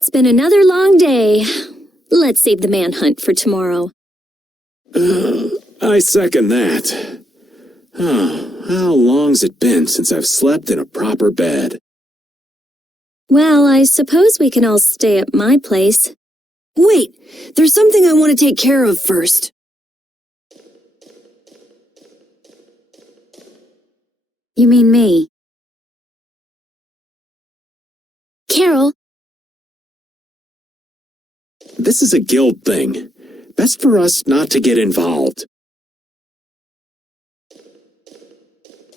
It's been another long day. Let's save the manhunt for tomorrow. I second that. Oh, how long's it been since I've slept in a proper bed? Well, I suppose we can all stay at my place. Wait, there's something I want to take care of first. You mean me? Carol. This is a guild thing. Best for us not to get involved.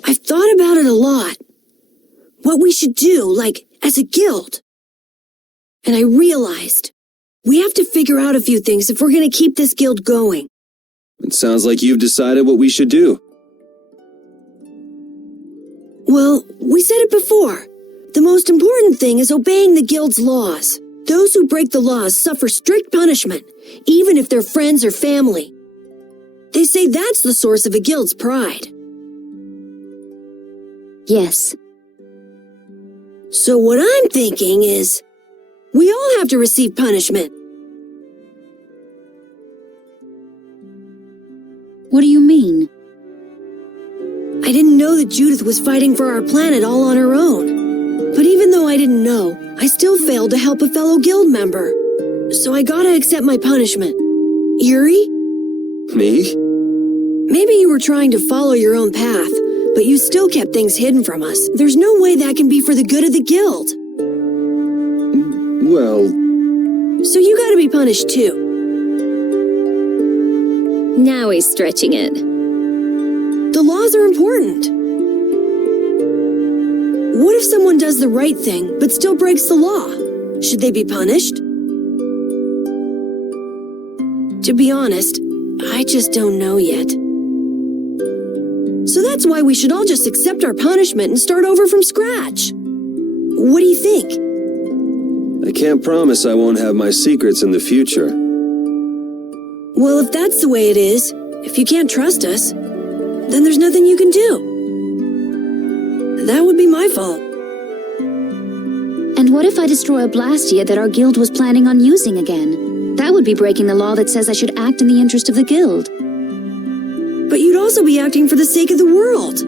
I've thought about it a lot. What we should do, like, as a guild. And I realized, we have to figure out a few things if we're going to keep this guild going. It sounds like you've decided what we should do. Well, we said it before. The most important thing is obeying the guild's laws. Those who break the laws suffer strict punishment, even if they're friends or family. They say that's the source of a guild's pride. Yes. So what I'm thinking is, we all have to receive punishment. What do you mean? I didn't know that Judith was fighting for our planet all on her own. But even though I didn't know, I still failed to help a fellow guild member. So I gotta accept my punishment. Yuri? Me? Maybe you were trying to follow your own path, but you still kept things hidden from us. There's no way that can be for the good of the guild. Well... So you gotta be punished too. Now he's stretching it. The laws are important. What if someone does the right thing, but still breaks the law? Should they be punished? To be honest, I just don't know yet. So that's why we should all just accept our punishment and start over from scratch. What do you think? I can't promise I won't have my secrets in the future. Well, if that's the way it is, if you can't trust us, then there's nothing you can do. That would be my fault. And what if I destroy a Blastia that our guild was planning on using again? That would be breaking the law that says I should act in the interest of the guild. But you'd also be acting for the sake of the world.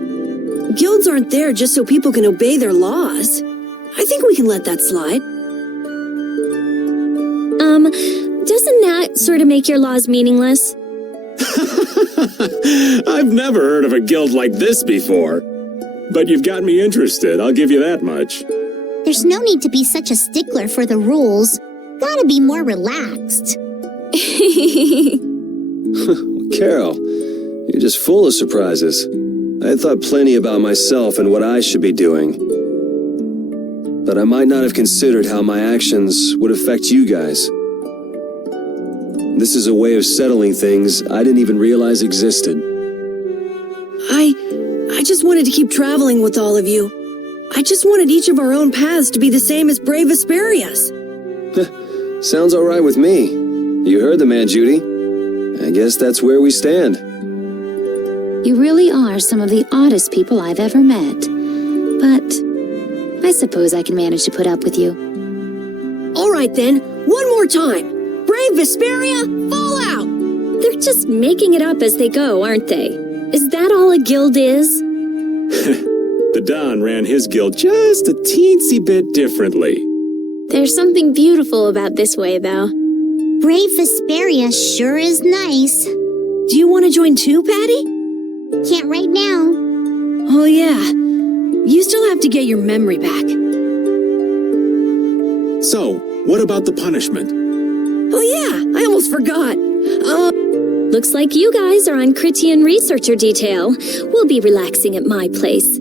Guilds aren't there just so people can obey their laws. I think we can let that slide. Doesn't that sort of make your laws meaningless? I've never heard of a guild like this before. But you've got me interested, I'll give you that much. There's no need to be such a stickler for the rules. Gotta be more relaxed. Carol, you're just full of surprises. I had thought plenty about myself and what I should be doing. But I might not have considered how my actions would affect you guys. This is a way of settling things I didn't even realize existed. I just wanted to keep traveling with all of you. I just wanted each of our own paths to be the same as brave Vesperia's. Sounds all right with me. You heard the man, Judy. I guess that's where we stand. You really are some of the oddest people I've ever met. But I suppose I can manage to put up with you. All right then, one more time. Brave Vesperia, fall out! They're just making it up as they go, aren't they? Is that all a guild is? The Don ran his guild just a teensy bit differently. There's something beautiful about this way, though. Brave Vesperia sure is nice. Do you want to join too, Patty? Can't right now. Oh yeah, you still have to get your memory back. So, what about the punishment? Oh yeah, I almost forgot. Looks like you guys are on Critian researcher detail. We'll be relaxing at my place.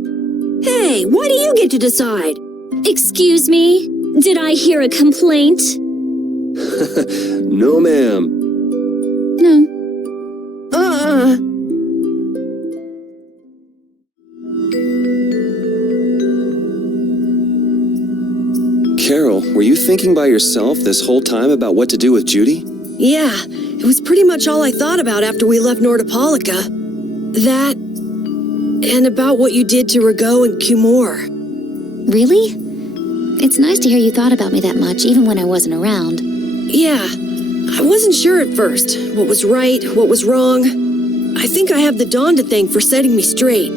Hey, why do you get to decide? Excuse me? Did I hear a complaint? No, ma'am. No. Carol, were you thinking by yourself this whole time about what to do with Judy? Yeah, it was pretty much all I thought about after we left Nordopolica. That, and about what you did to Rago and Cumor. Really? It's nice to hear you thought about me that much, even when I wasn't around. Yeah, I wasn't sure at first what was right, what was wrong. I think I have the Dawn to thank for setting me straight.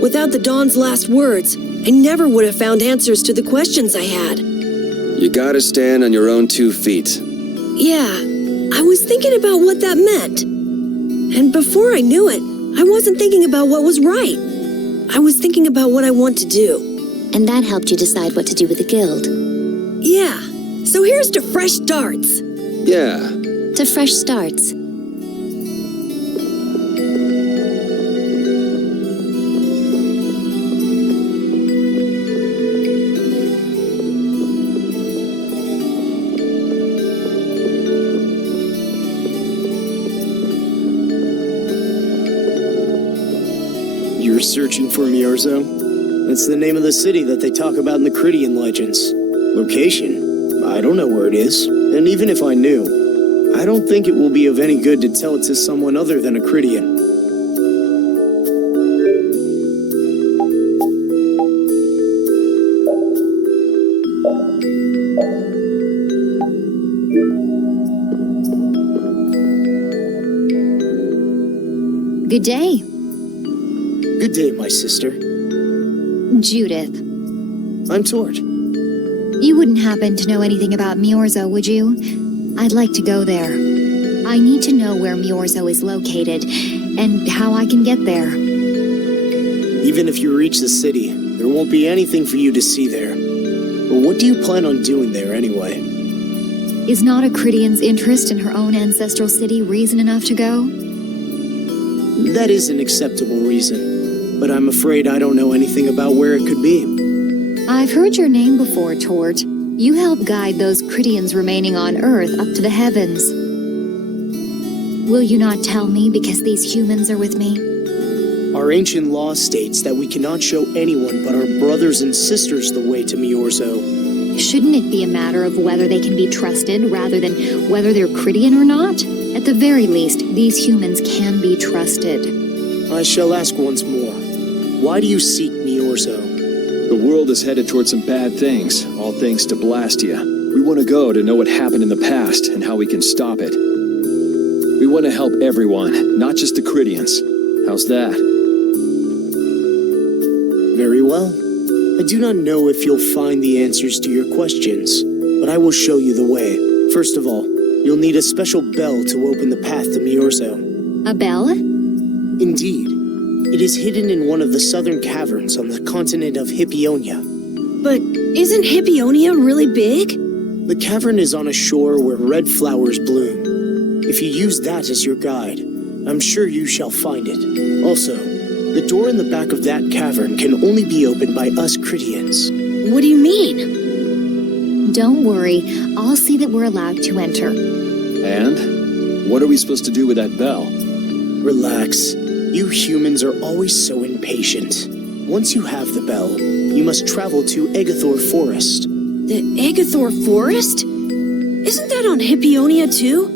Without the Dawn's last words, I never would have found answers to the questions I had. You gotta stand on your own 2 feet. Yeah, I was thinking about what that meant. And before I knew it, I wasn't thinking about what was right. I was thinking about what I want to do. And that helped you decide what to do with the guild. Yeah, so here's to fresh starts. Yeah. To fresh starts. You're searching for Myorzo? That's the name of the city that they talk about in the Critian legends. Location? I don't know where it is. And even if I knew, I don't think it will be of any good to tell it to someone other than a Critian. Good day. Good day, my sister. Judith. I'm Tord. You wouldn't happen to know anything about Myorzo, would you? I'd like to go there. I need to know where Myorzo is located, and how I can get there. Even if you reach the city, there won't be anything for you to see there. But what do you plan on doing there anyway? Is not a Critian's interest in her own ancestral city reason enough to go? That is an acceptable reason, but I'm afraid I don't know anything about where it could be. I've heard your name before, Tort. You help guide those Critians remaining on Earth up to the heavens. Will you not tell me because these humans are with me? Our ancient law states that we cannot show anyone but our brothers and sisters the way to Myorzo. Shouldn't it be a matter of whether they can be trusted rather than whether they're Critian or not? At the very least, these humans can be trusted. I shall ask once more. Why do you seek Myorzo? The world is headed towards some bad things, all thanks to Blastia. We want to go to know what happened in the past and how we can stop it. We want to help everyone, not just the Critians. How's that? Very well. I do not know if you'll find the answers to your questions, but I will show you the way. First of all, you'll need a special bell to open the path to Myorzo. A bell? Indeed. It is hidden in one of the southern caverns on the continent of Hippionia. But isn't Hippionia really big? The cavern is on a shore where red flowers bloom. If you use that as your guide, I'm sure you shall find it. Also, the door in the back of that cavern can only be opened by us Critians. What do you mean? Don't worry, I'll see that we're allowed to enter. And? What are we supposed to do with that bell? Relax. You humans are always so impatient. Once you have the bell, you must travel to Egathor Forest. The Egathor Forest? Isn't that on Hippionia too?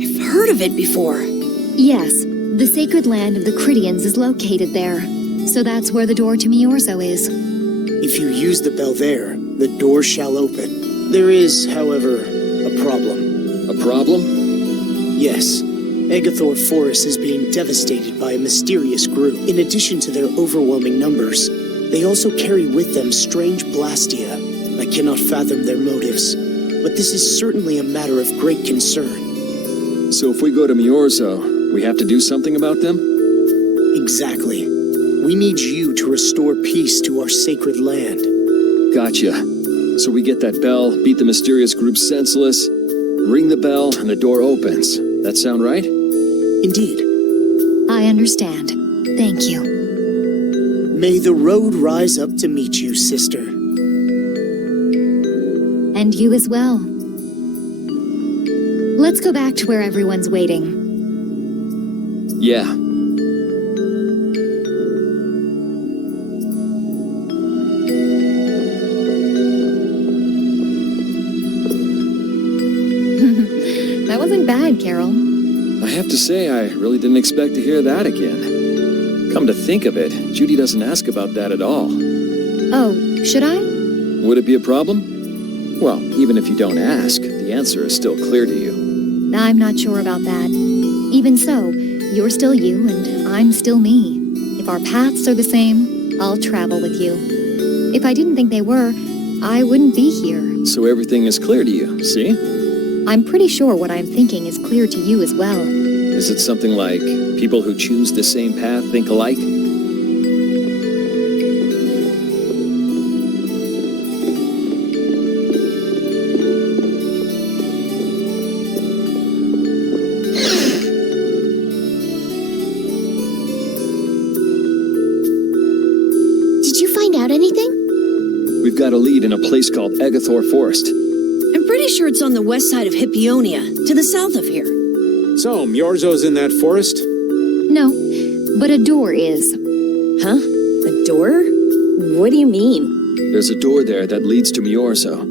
I've heard of it before. Yes, the sacred land of the Critians is located there. So that's where the door to Myorzo is. If you use the bell there, the door shall open. There is, however, a problem. A problem? Yes. Egathor Forest is being devastated by a mysterious group. In addition to their overwhelming numbers, they also carry with them strange Blastia. I cannot fathom their motives, but this is certainly a matter of great concern. So if we go to Myorzo, we have to do something about them? Exactly. We need you to restore peace to our sacred land. Gotcha. So we get that bell, beat the mysterious group senseless, ring the bell, and the door opens. That sound right? Indeed. I understand. Thank you. May the road rise up to meet you, sister. And you as well. Let's go back to where everyone's waiting. Yeah. That wasn't bad, Carol. I have to say, I really didn't expect to hear that again. Come to think of it, Judy doesn't ask about that at all. Oh, should I? Would it be a problem? Well, even if you don't ask, the answer is still clear to you. I'm not sure about that. Even so, you're still you and I'm still me. If our paths are the same, I'll travel with you. If I didn't think they were, I wouldn't be here. So everything is clear to you, see? I'm pretty sure what I'm thinking is clear to you as well. Is it something like people who choose the same path think alike? Did you find out anything? We've got a lead in a place called Egathor Forest. I'm pretty sure it's on the west side of Hippionia, to the south of here. So, Myorzo's in that forest? No, but a door is. Huh? A door? What do you mean? There's a door there that leads to Myorzo.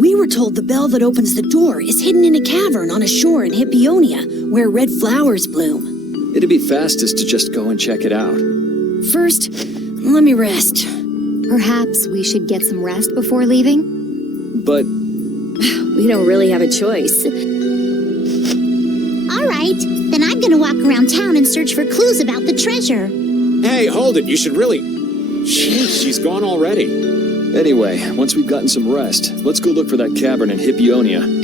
We were told the bell that opens the door is hidden in a cavern on a shore in Hippionia, where red flowers bloom. It'd be fastest to just go and check it out. First, let me rest. Perhaps we should get some rest before leaving? But We don't really have a choice. All right, then I'm gonna walk around town and search for clues about the treasure. Hey, hold it, you should really... Jeez, she's gone already. anyway, once we've gotten some rest, let's go look for that cavern in Hippionia.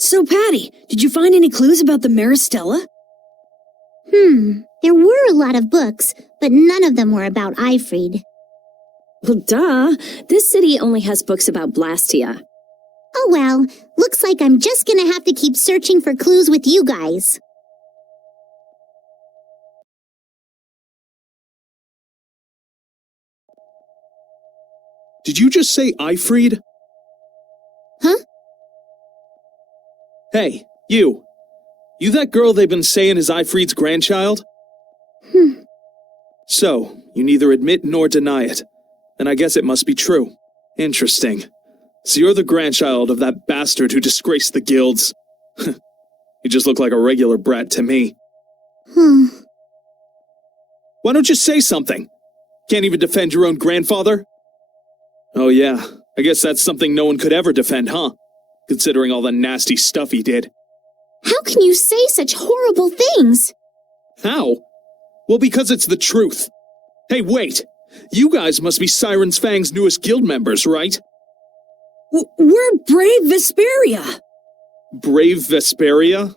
So, Patty, did you find any clues about the Maristella? There were a lot of books, but none of them were about Ifrid. Well, duh. This city only has books about Blastia. Oh well, looks like I'm just gonna have to keep searching for clues with you guys. Did you just say Ifrid? Huh? Hey, you. You that girl they've been saying is Ifrid's grandchild? So, you neither admit nor deny it. And I guess it must be true. Interesting. So you're the grandchild of that bastard who disgraced the guilds. You just look like a regular brat to me. Why don't you say something? Can't even defend your own grandfather? Oh yeah, I guess that's something no one could ever defend, huh? Considering all the nasty stuff he did. How can you say such horrible things? How? Well, because it's the truth. Hey, wait! You guys must be Siren's Fang's newest guild members, right? We're Brave Vesperia. Brave Vesperia?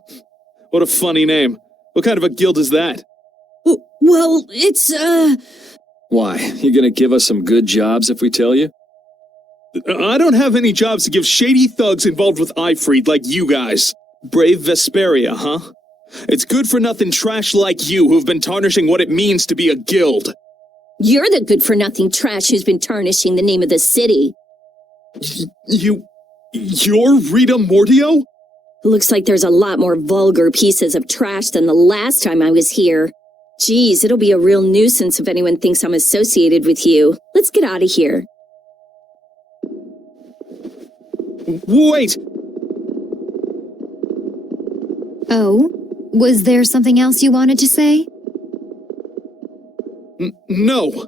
What a funny name. What kind of a guild is that? Well, it's, Why, you gonna give us some good jobs if we tell you? I don't have any jobs to give shady thugs involved with Ifrid like you guys. Brave Vesperia, huh? It's good-for-nothing trash like you who've been tarnishing what it means to be a guild. You're the good-for-nothing trash who's been tarnishing the name of the city. You're Rita Mordio? Looks like there's a lot more vulgar pieces of trash than the last time I was here. Geez, it'll be a real nuisance if anyone thinks I'm associated with you. Let's get out of here. Wait! Oh? Was there something else you wanted to say? No!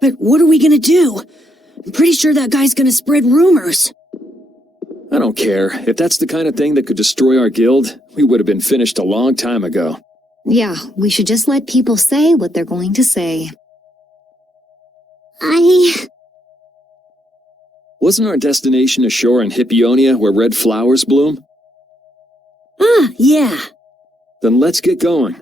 But what are we gonna do? I'm pretty sure that guy's gonna spread rumors. I don't care. If that's the kind of thing that could destroy our guild, we would have been finished a long time ago. Yeah, we should just let people say what they're going to say. Wasn't our destination ashore in Hippionia where red flowers bloom? Ah, yeah. Then let's get going.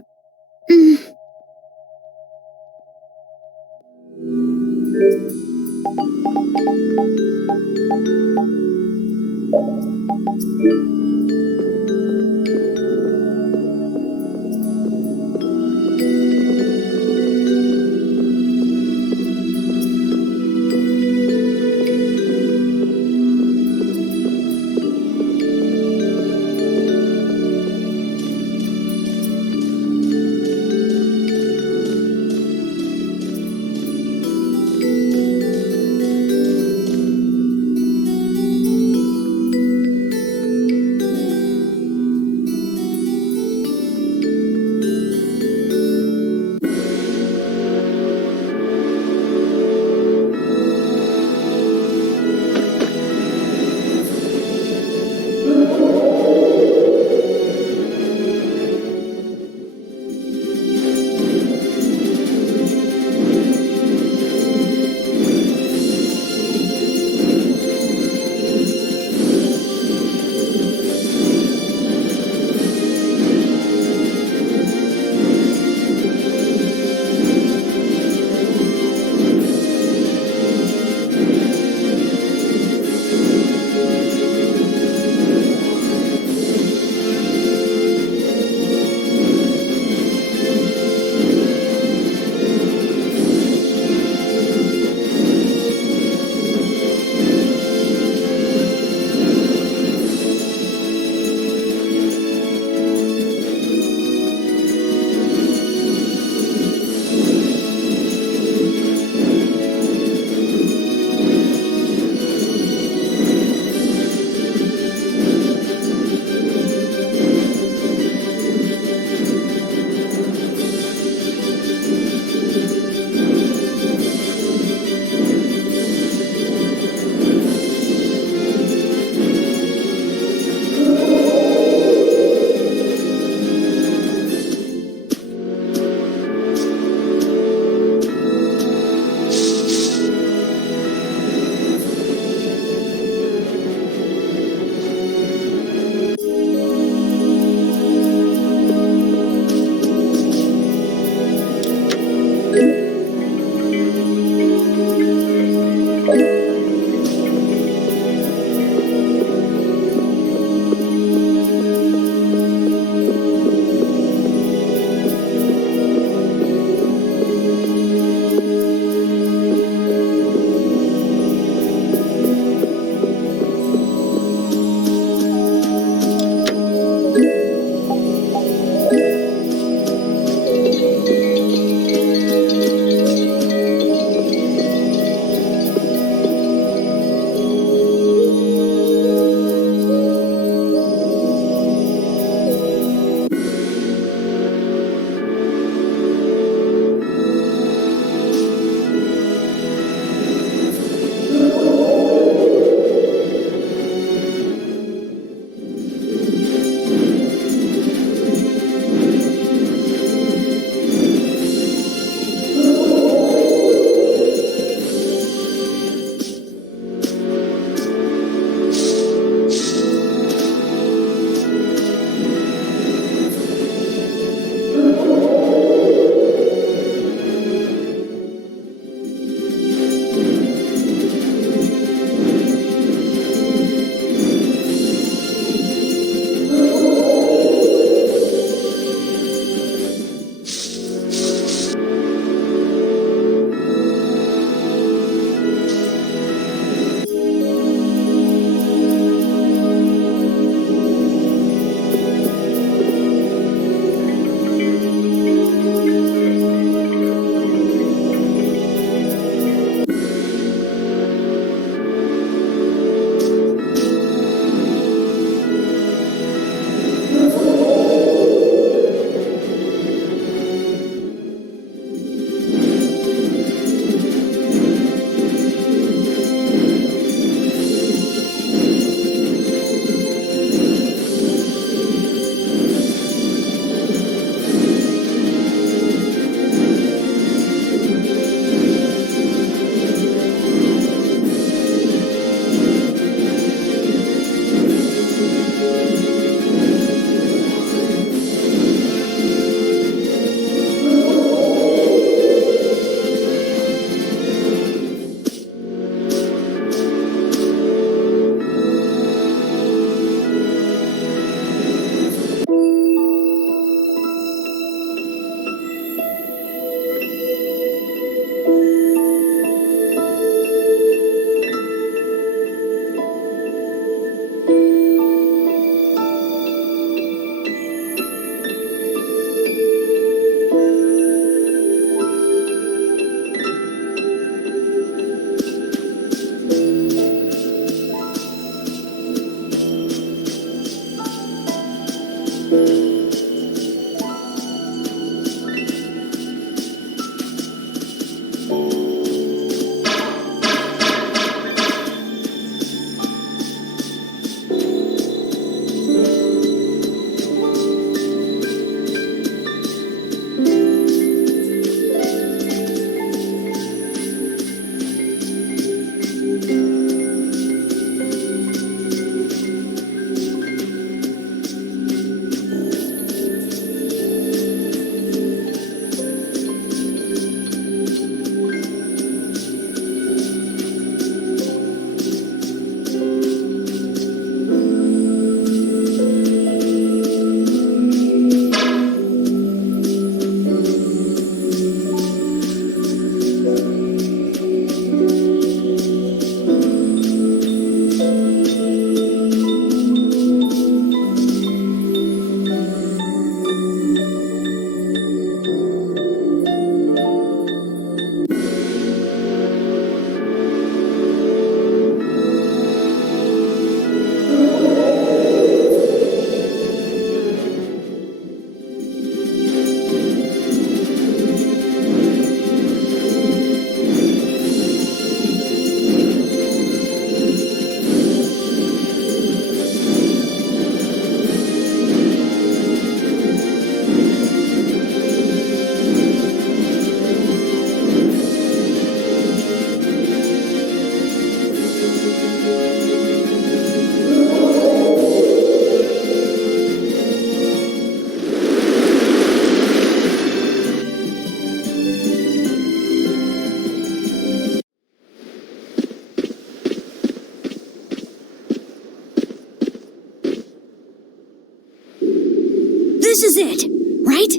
This is it, right?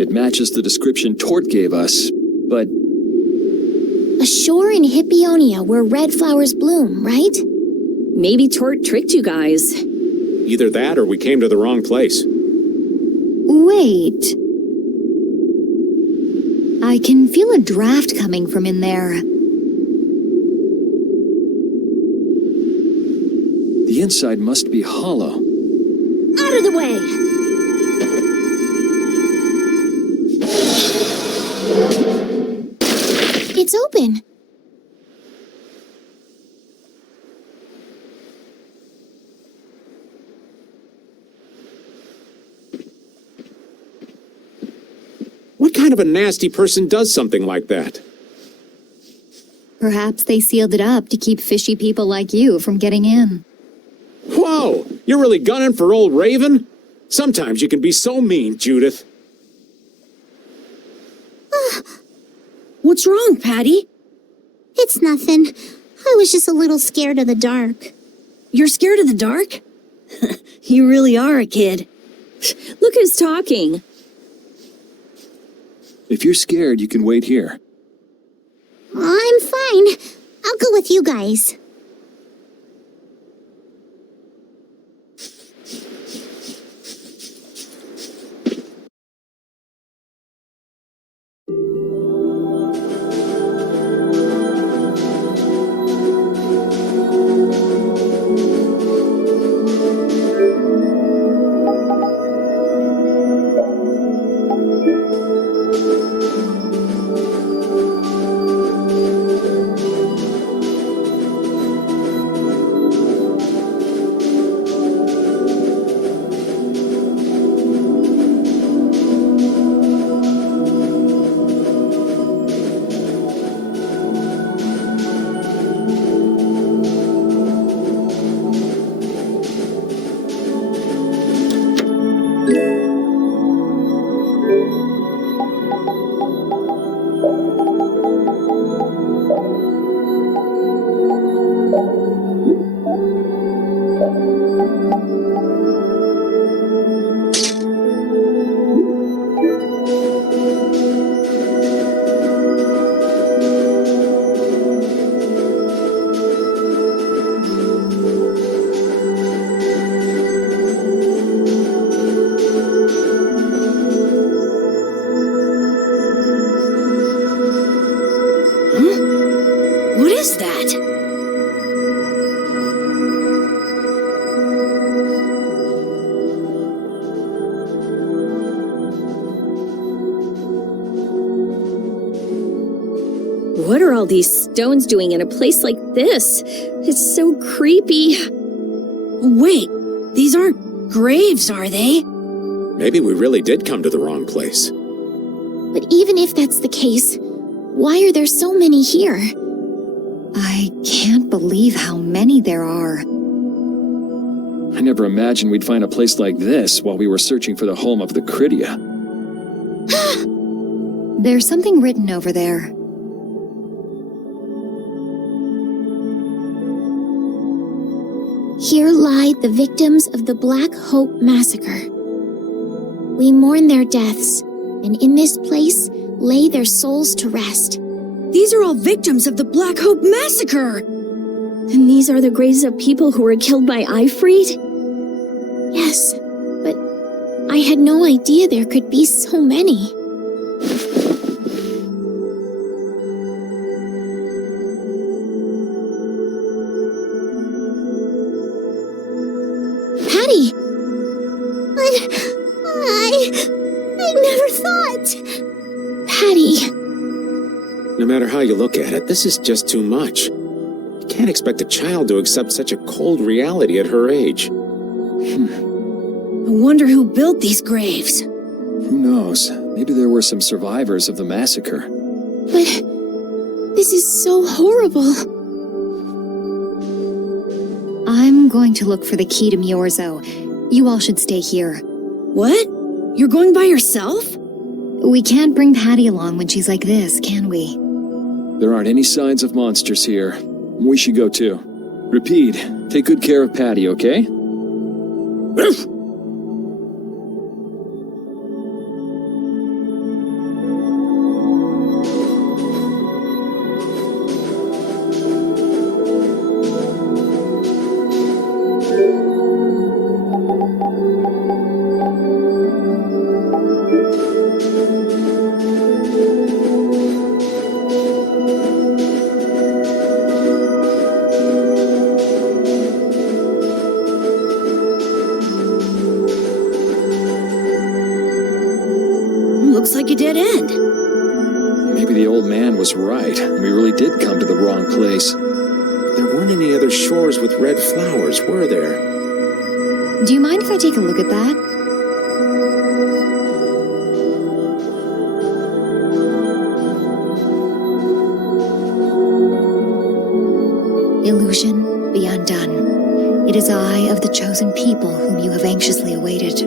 It matches the description Tort gave us, but A shore in Hippionia where red flowers bloom, right? Maybe Tort tricked you guys. Either that or we came to the wrong place. Wait. I can feel a draft coming from in there. the inside must be hollow. Out of the way! It's open. What kind of a nasty person does something like that? Perhaps they sealed it up to keep fishy people like you from getting in. Whoa! You're really gunning for old Raven? Sometimes you can be so mean, Judith. What's wrong, Patty? It's nothing. I was just a little scared of the dark. You're scared of the dark? You really are a kid. Look who's talking. If you're scared, you can wait here. I'm fine. I'll go with you guys. these stones doing in a place like this? It's so creepy. Wait, these aren't graves, are they? Maybe we really did come to the wrong place. But even if that's the case, why are there so many here? I can't believe how many there are. I never imagined we'd find a place like this while we were searching for the home of the Cridia. There's something written over there. Here lie the victims of the Black Hope Massacre. We mourn their deaths, and in this place lay their souls to rest. These are all victims of the Black Hope Massacre! And these are the graves of people who were killed by Ifrit? Yes, but I had no idea there could be so many. Patty! I never thought! Patty! No matter how you look at it, this is just too much. You can't expect a child to accept such a cold reality at her age. I wonder who built these graves. Who knows? Maybe there were some survivors of the massacre. But this is so horrible. I'm going to look for the key to Myorzo. You all should stay here. What? You're going by yourself? We can't bring Patty along when she's like this, can we? There aren't any signs of monsters here. We should go too. Repeat, take good care of Patty, okay? Looks like a dead end. Maybe the old man was right. We really did come to the wrong place. There weren't any other shores with red flowers, were there? Do you mind if I take a look at that? Illusion, be undone. It is I of the chosen people whom you have anxiously awaited.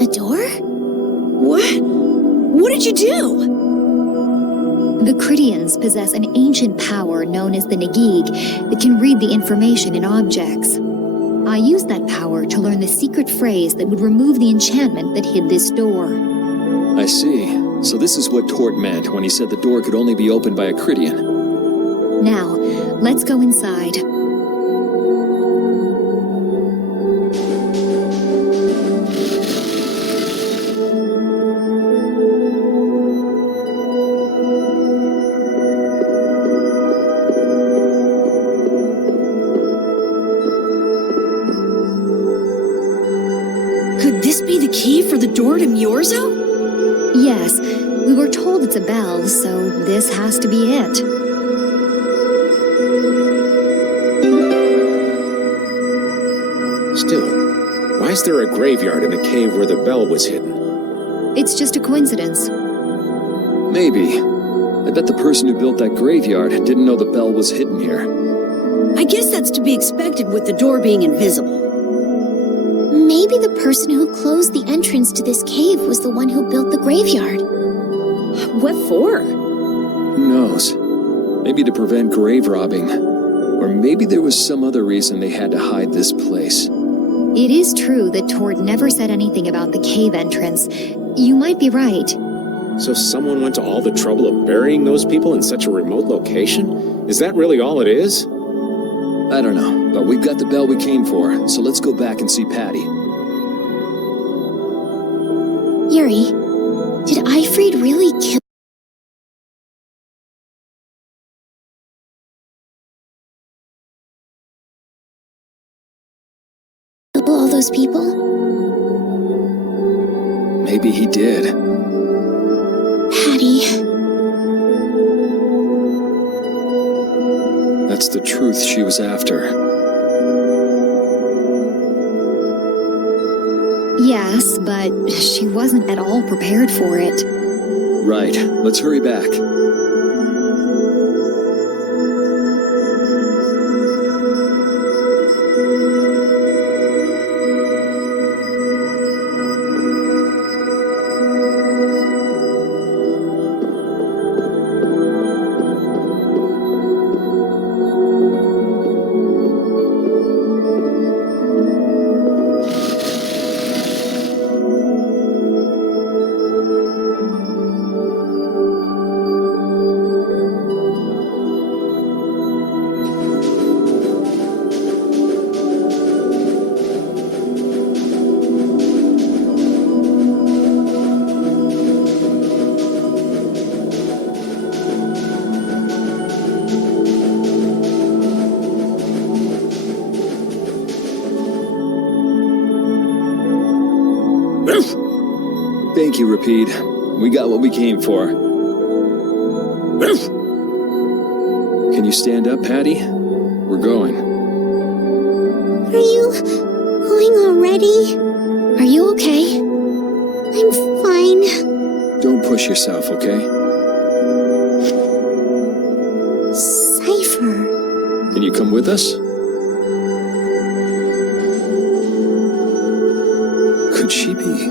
A door? What? What did you do? The Cridians possess an ancient power known as the Negig that can read the information in objects. I used that power to learn the secret phrase that would remove the enchantment that hid this door. I see. So this is what Tort meant when he said the door could only be opened by a Cridian. Now, let's go inside. Could this be the key for the door to Myorzo? Yes, we were told it's a bell, so this has to be it. Still, why is there a graveyard in the cave where the bell was hidden? It's just a coincidence. Maybe. I bet the person who built that graveyard didn't know the bell was hidden here. I guess that's to be expected with the door being invisible. Maybe the person who closed the entrance to this cave was the one who built the graveyard. What for? Who knows? Maybe to prevent grave robbing. Or maybe there was some other reason they had to hide this place. It is true that Tort never said anything about the cave entrance. You might be right. So someone went to all the trouble of burying those people in such a remote location? Is that really all it is? I don't know, but we've got the bell we came for, so let's go back and see Patty. Yuri, did Ifrit really kill those people? Maybe he did. Patty. That's the truth she was after. Yes, but she wasn't at all prepared for it. Right. Let's hurry back. Thank you, Rapide. We got what we came for. Can you stand up, Patty? We're going. Are you going already? Are you okay? I'm fine. Don't push yourself, okay? Cypher. Can you come with us? Could she be?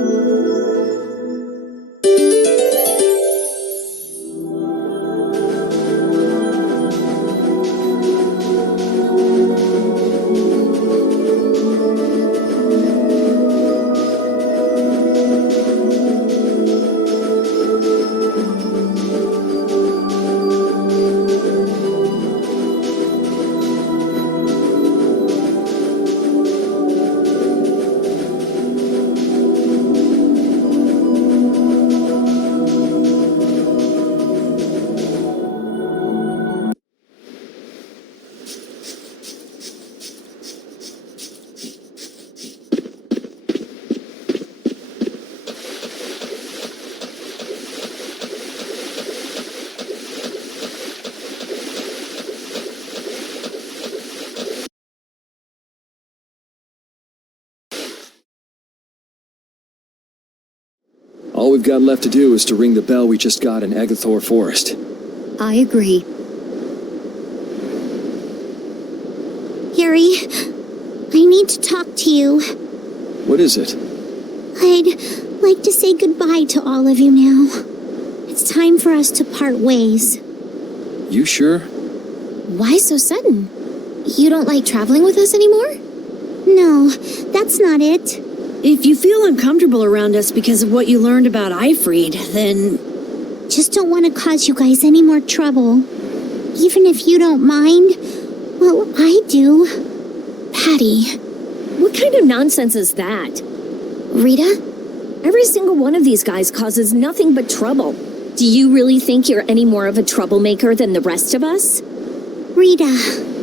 All we've got left to do is to ring the bell we just got in Agathor Forest. I agree. Yuri, I need to talk to you. What is it? I'd like to say goodbye to all of you now. It's time for us to part ways. You sure? Why so sudden? You don't like traveling with us anymore? No, that's not it. If you feel uncomfortable around us because of what you learned about Ifried, then... Just don't want to cause you guys any more trouble. Even if you don't mind. Well, I do. Patty. What kind of nonsense is that? Rita? Every single one of these guys causes nothing but trouble. Do you really think you're any more of a troublemaker than the rest of us? Rita.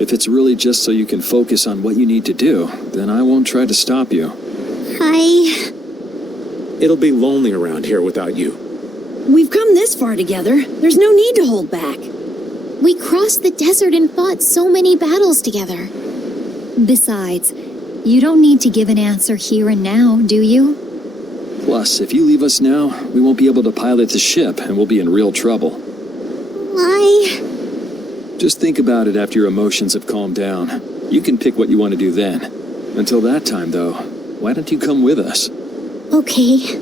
If it's really just so you can focus on what you need to do, then I won't try to stop you. It'll be lonely around here without you. We've come this far together. There's no need to hold back. We crossed the desert and fought so many battles together. Besides, you don't need to give an answer here and now, do you? Plus, if you leave us now, we won't be able to pilot the ship and we'll be in real trouble. Just think about it after your emotions have calmed down. You can pick what you want to do then. Until that time, though, why don't you come with us? Okay.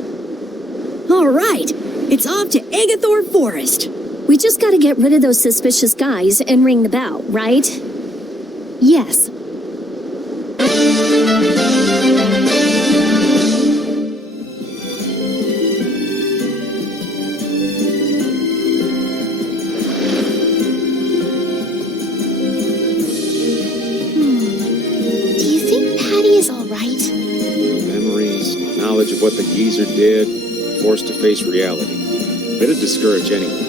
All right. It's off to Agathor Forest. We just gotta get rid of those suspicious guys and ring the bell, right? Yes. Knowledge of what the geezer did, forced to face reality. It'd discourage anyone.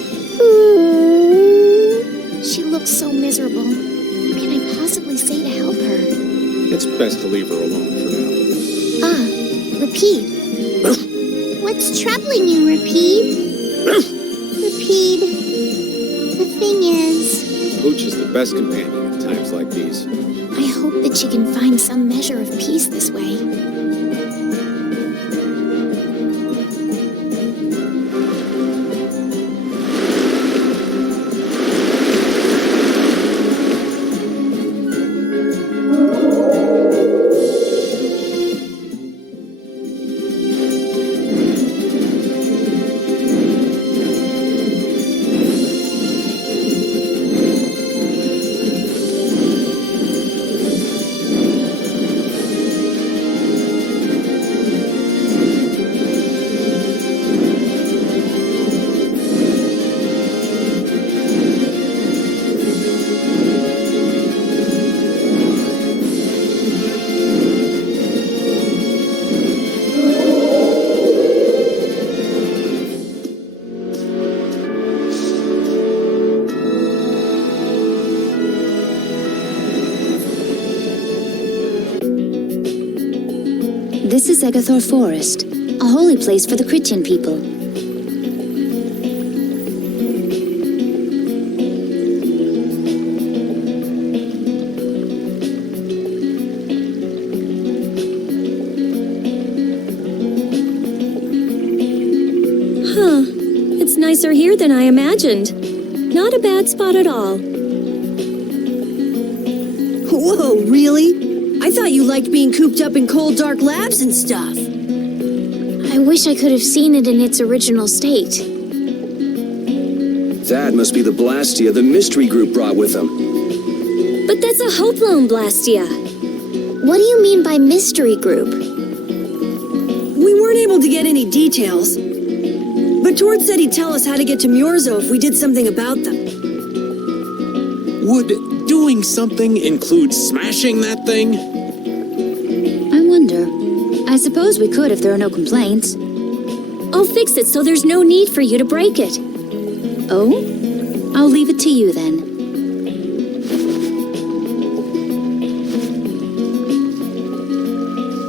She looks so miserable. What can I possibly say to help her? it's best to leave her alone for now. Ah, Rapide. What's troubling you, Rapide? Rapide. The thing is... Pooch is the best companion in times like these. I hope that she can find some measure of peace this way. This is Egathor Forest, a holy place for the Christian people. Huh. It's nicer here than I imagined. Not a bad spot at all. Whoa, really? I thought you liked being cooped up in cold, dark labs and stuff. I wish I could have seen it in its original state. That must be the Blastia the mystery group brought with them. But that's a Hope Loan Blastia. What do you mean by mystery group? We weren't able to get any details, but Tord said he'd tell us how to get to Myorzo if we did something about them. Would doing something include smashing that thing? I wonder. I suppose we could if there are no complaints. I'll fix it so there's no need for you to break it. Oh? I'll leave it to you then.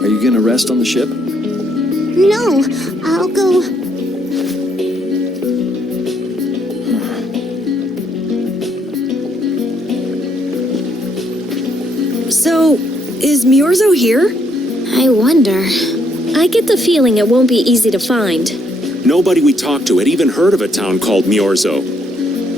Are you gonna rest on the ship? No, I'll go... So, is Myorzo here? I wonder... I get the feeling it won't be easy to find. Nobody we talked to had even heard of a town called Myorzo.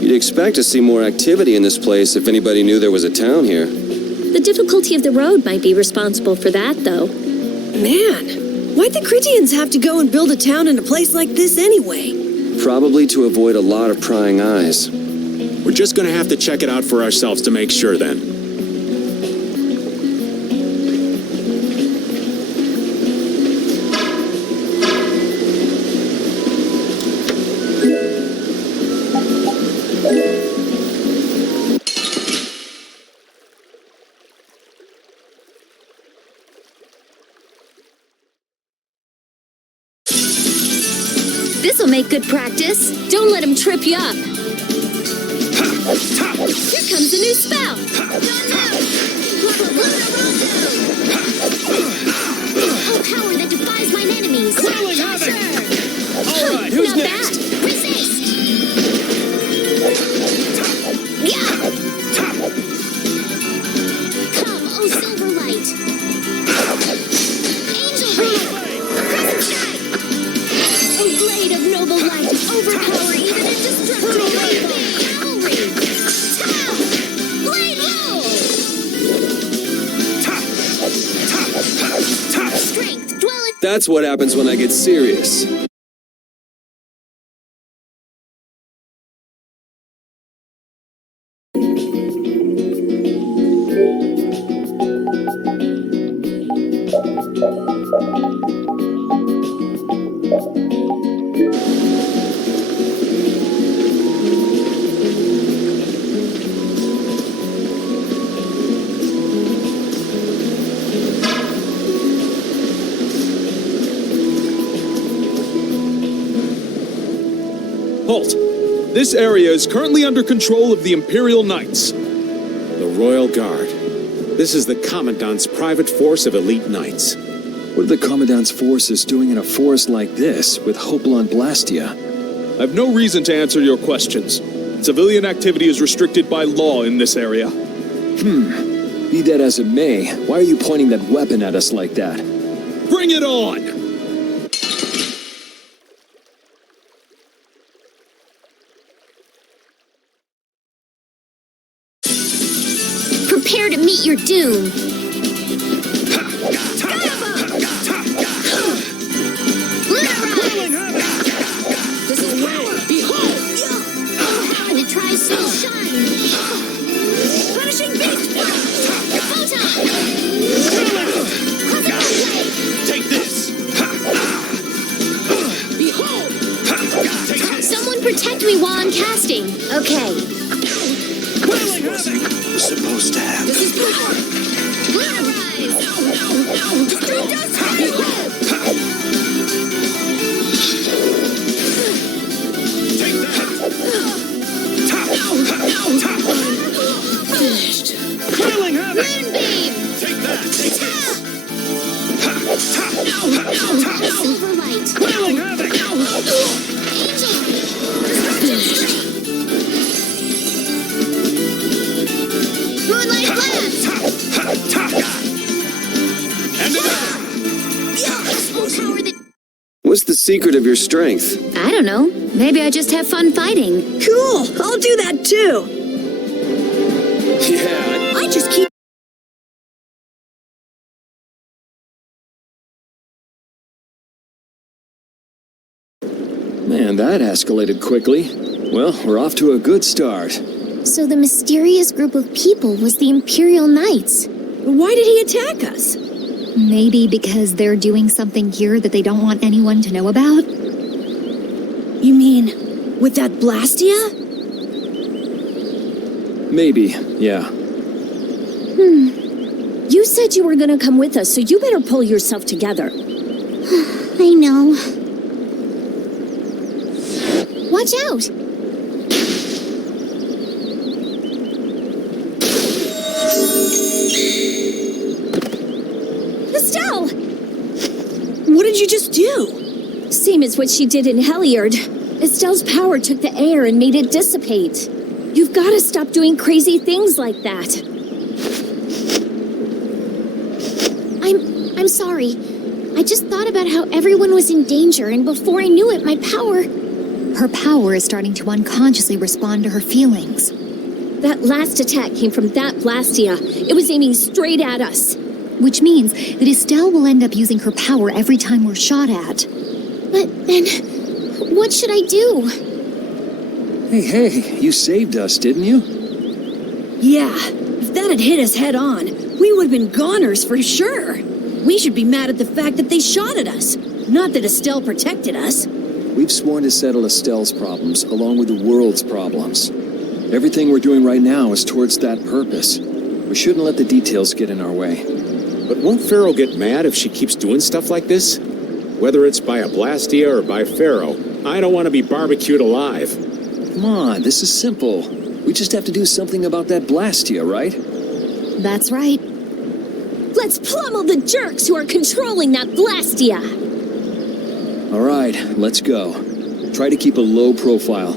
You'd expect to see more activity in this place if anybody knew there was a town here. The difficulty of the road might be responsible for that, though. Man, why'd the Critians have to go and build a town in a place like this anyway? Probably to avoid a lot of prying eyes. We're just gonna have to check it out for ourselves to make sure then. This'll make good practice. Don't let him trip you up. Here comes a new spell. Oh, power that defies mine enemies! Quelling havoc! Alright, who's Not next? bad. Resist! Yeah! Come, oh Silverlight! Angel Ray! Crescent Strike! Oh, blade of noble light! Overpower even indestructible rainbow! Cavalry! Tau! Blade roll! Strength, dwell in... That's what happens when I get serious. Halt! This area is currently under control of the Imperial Knights. The Royal Guard. This is the Commandant's private force of elite knights. What are the Commandant's forces doing in a forest like this with Hopalon Blastia? I have no reason to answer your questions. Civilian activity is restricted by law in this area. Be that as it may, why are you pointing that weapon at us like that? Bring it on! Prepare to meet your doom. This is power. Behold! Time to try some shine. Punishing beast. Photon. Take this! Behold! Someone protect me while I'm casting. Okay. Supposed to happen. This is power. Glitterize. Destroy dust. Behold! Take that! Finished. Wailing havoc! Moonbeam. Take that! Take this! Silver light. Wailing havoc! Angel. Finished. Moonlight blast. And Power that What's the secret of your strength? I don't know. Maybe I just have fun fighting. Cool! I'll do that too! Yeah. I just keep. Man, that escalated quickly. Well, we're off to a good start. So the mysterious group of people was the Imperial Knights. Why did he attack us? Maybe because they're doing something here that they don't want anyone to know about? You mean, with that Blastia? Maybe, yeah. You said you were gonna come with us, so you better pull yourself together. I know. Watch out! Estelle! What did you just do? Same as what she did in Heliard. Estelle's power took the air and made it dissipate. You've gotta stop doing crazy things like that. I'm sorry. I just thought about how everyone was in danger, and before I knew it, my power... Her power is starting to unconsciously respond to her feelings. That last attack came from that Blastia. It was aiming straight at us. Which means that Estelle will end up using her power every time we're shot at. But then... what should I do? Hey, you saved us, didn't you? Yeah, if that had hit us head on, we would have been goners for sure. We should be mad at the fact that they shot at us, not that Estelle protected us. We've sworn to settle Estelle's problems along with the world's problems. Everything we're doing right now is towards that purpose. We shouldn't let the details get in our way. But won't Pharaoh get mad if she keeps doing stuff like this? Whether it's by a Blastia or by Pharaoh, I don't want to be barbecued alive. Come on, this is simple. We just have to do something about that Blastia, right? That's right. Let's pummel the jerks who are controlling that Blastia! All right, let's go. Try to keep a low profile.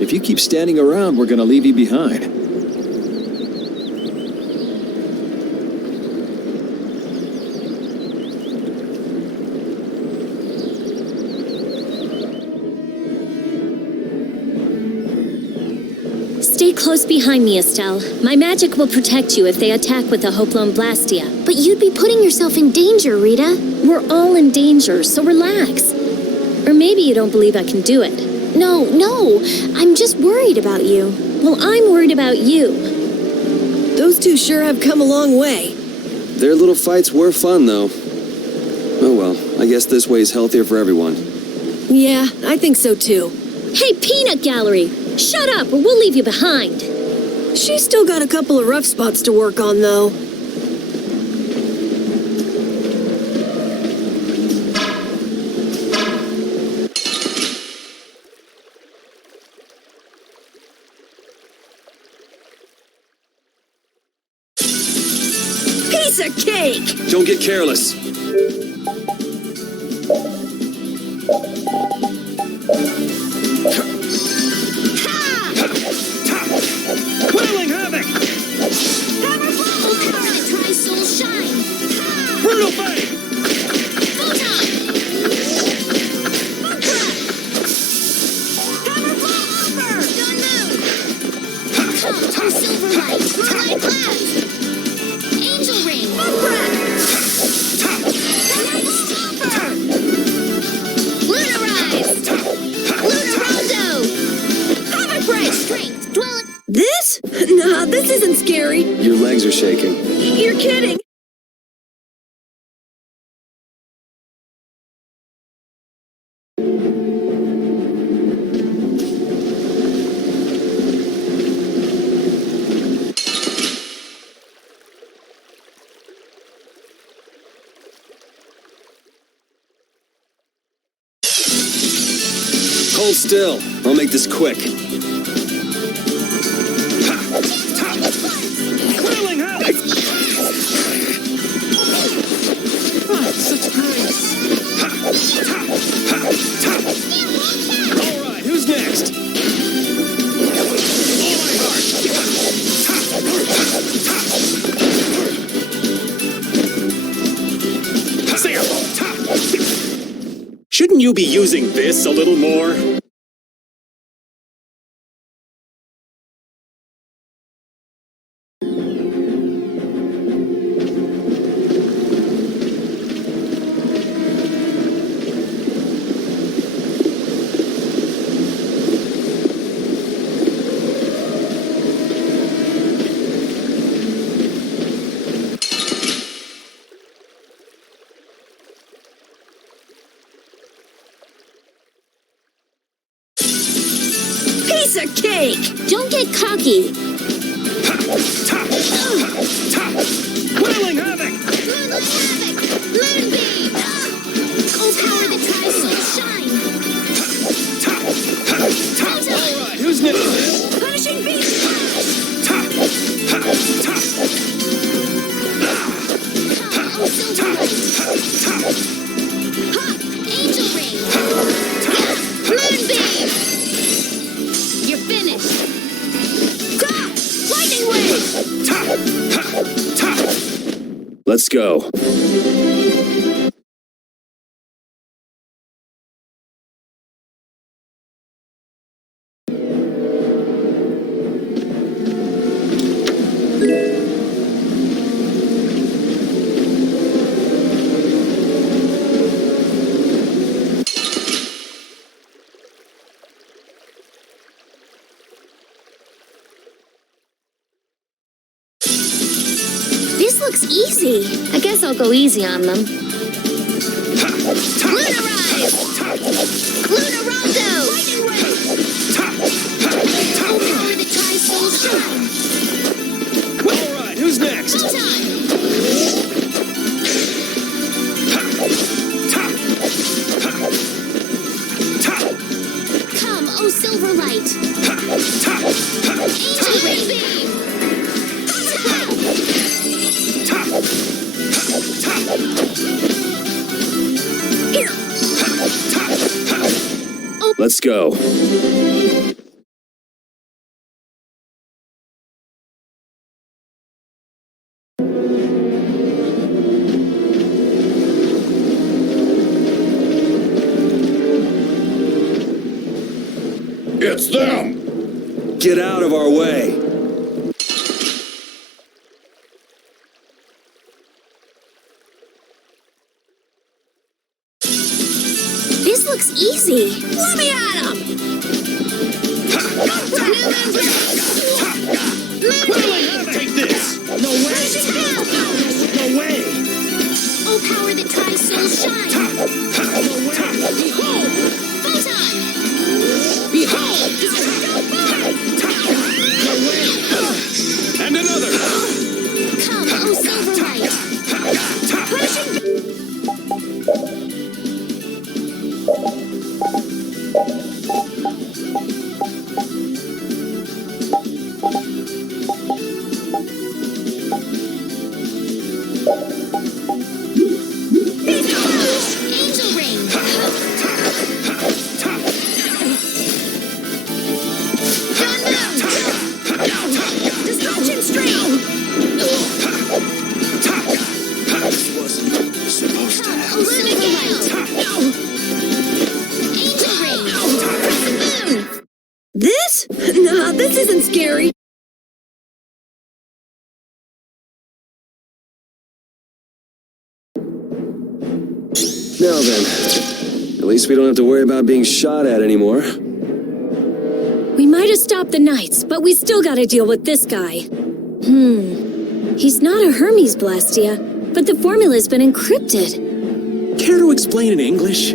If you keep standing around, we're gonna leave you behind. Stay close behind me, Estelle. My magic will protect you if they attack with a Hopalon Blastia. But you'd be putting yourself in danger, Rita. We're all in danger, so relax. Or maybe you don't believe I can do it. No, I'm just worried about you. Well, I'm worried about you. Those two sure have come a long way. Their little fights were fun, though. Oh well, I guess this way is healthier for everyone. Yeah, I think so too. Hey, Peanut Gallery! Shut up, or we'll leave you behind. She's still got a couple of rough spots to work on, though. cake! Don't get careless. Whirling havoc! Hammer blow! Power that tries soul shine! Brutal fate! Photon! Bump crack! Hammer blow offer! Don't move! Come, oh silver light! Moonlight blast! Angel ring! Bump crack! Hammer blow offer! Lunarize! Lunarondo! Havoc break! Strength! Dwell... This? Nah, this isn't scary. Your legs are shaking. You're kidding. Hold still. I'll make this quick. Whirling havoc! Such grace! Alright, who's next? Shouldn't you be using this a little more? Piece of cake! Don't get cocky! Whirling havoc! Moonlit havoc! Moonbeam! Oh, power that tries soul shine! Alright, who's next? Punishing beast flash! Come, oh silver light! Ha! Angel ring! Moonbeam! You're finished! Stop! Lightning wave! Let's go. This looks easy. I guess I'll go easy on them. Lunarize! Lunarondo! Lightning wave! Oh, power that tries soul shine! Alright, who's next? Photon! Come, oh silver light! Angel ring! Here! Let's go. It's them! Get out of our way. This looks easy. Let me at him! Take this! No way! No way! Oh, power that tries soul shine! Behold! Photon! Behold! And another! Come, oh silver light! Punishing... wasn't supposed to happen. Angel Ring! This? Nah, this isn't scary. Now then, at least we don't have to worry about being shot at anymore. We might have stopped the Knights, but we still gotta deal with this guy. He's not a Hermes Blastia, but the formula's been encrypted. Care to explain in English?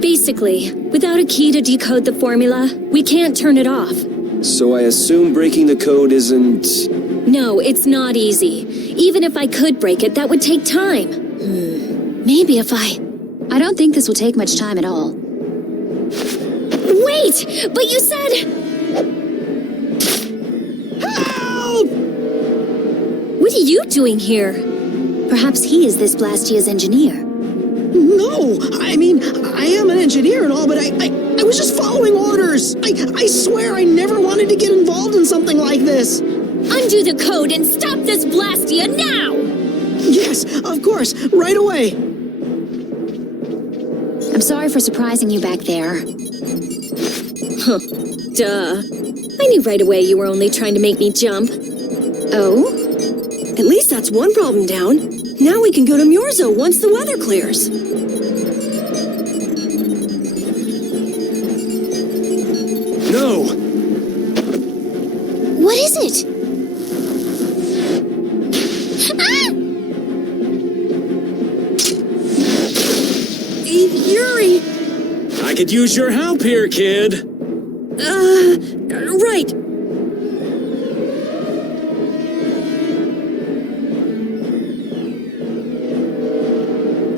Basically, without a key to decode the formula, we can't turn it off. So I assume breaking the code isn't... No, it's not easy. Even if I could break it, that would take time. Maybe if I don't think this will take much time at all. Wait! But you said... Help! What are you doing here? Perhaps he is this Blastia's engineer. No, I mean, I am an engineer and all, but I was just following orders. I swear I never wanted to get involved in something like this. Undo the code and stop this Blastia now! Yes, of course, right away. I'm sorry for surprising you back there. Duh. I knew right away you were only trying to make me jump. Oh? At least that's one problem down. Now we can go to Myorzo once the weather clears. No! What is it? Ah! Yuri! I could use your help here, kid. Right.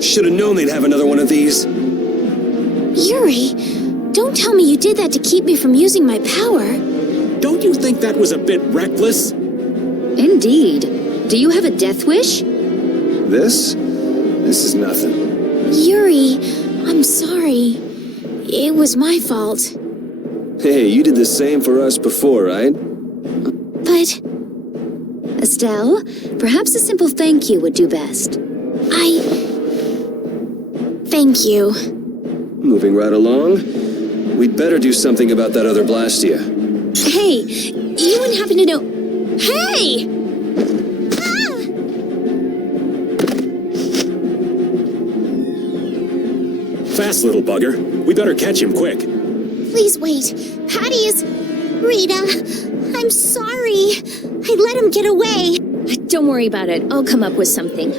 Should have known they'd have another one of these. Yuri, don't tell me you did that to keep me from using my power. Don't you think that was a bit reckless? Indeed. Do you have a death wish? This? This is nothing. Yuri, I'm sorry. It was my fault. Hey, you did the same for us before, right? But Estelle, perhaps a simple thank you would do best. Thank you. Moving right along. We'd better do something about that other Blastia. Hey, you wouldn't happen to know... Hey! Fast, little bugger. We better catch him quick. Please wait. Patty is... Rita, I'm sorry. I let him get away. Don't worry about it. I'll come up with something.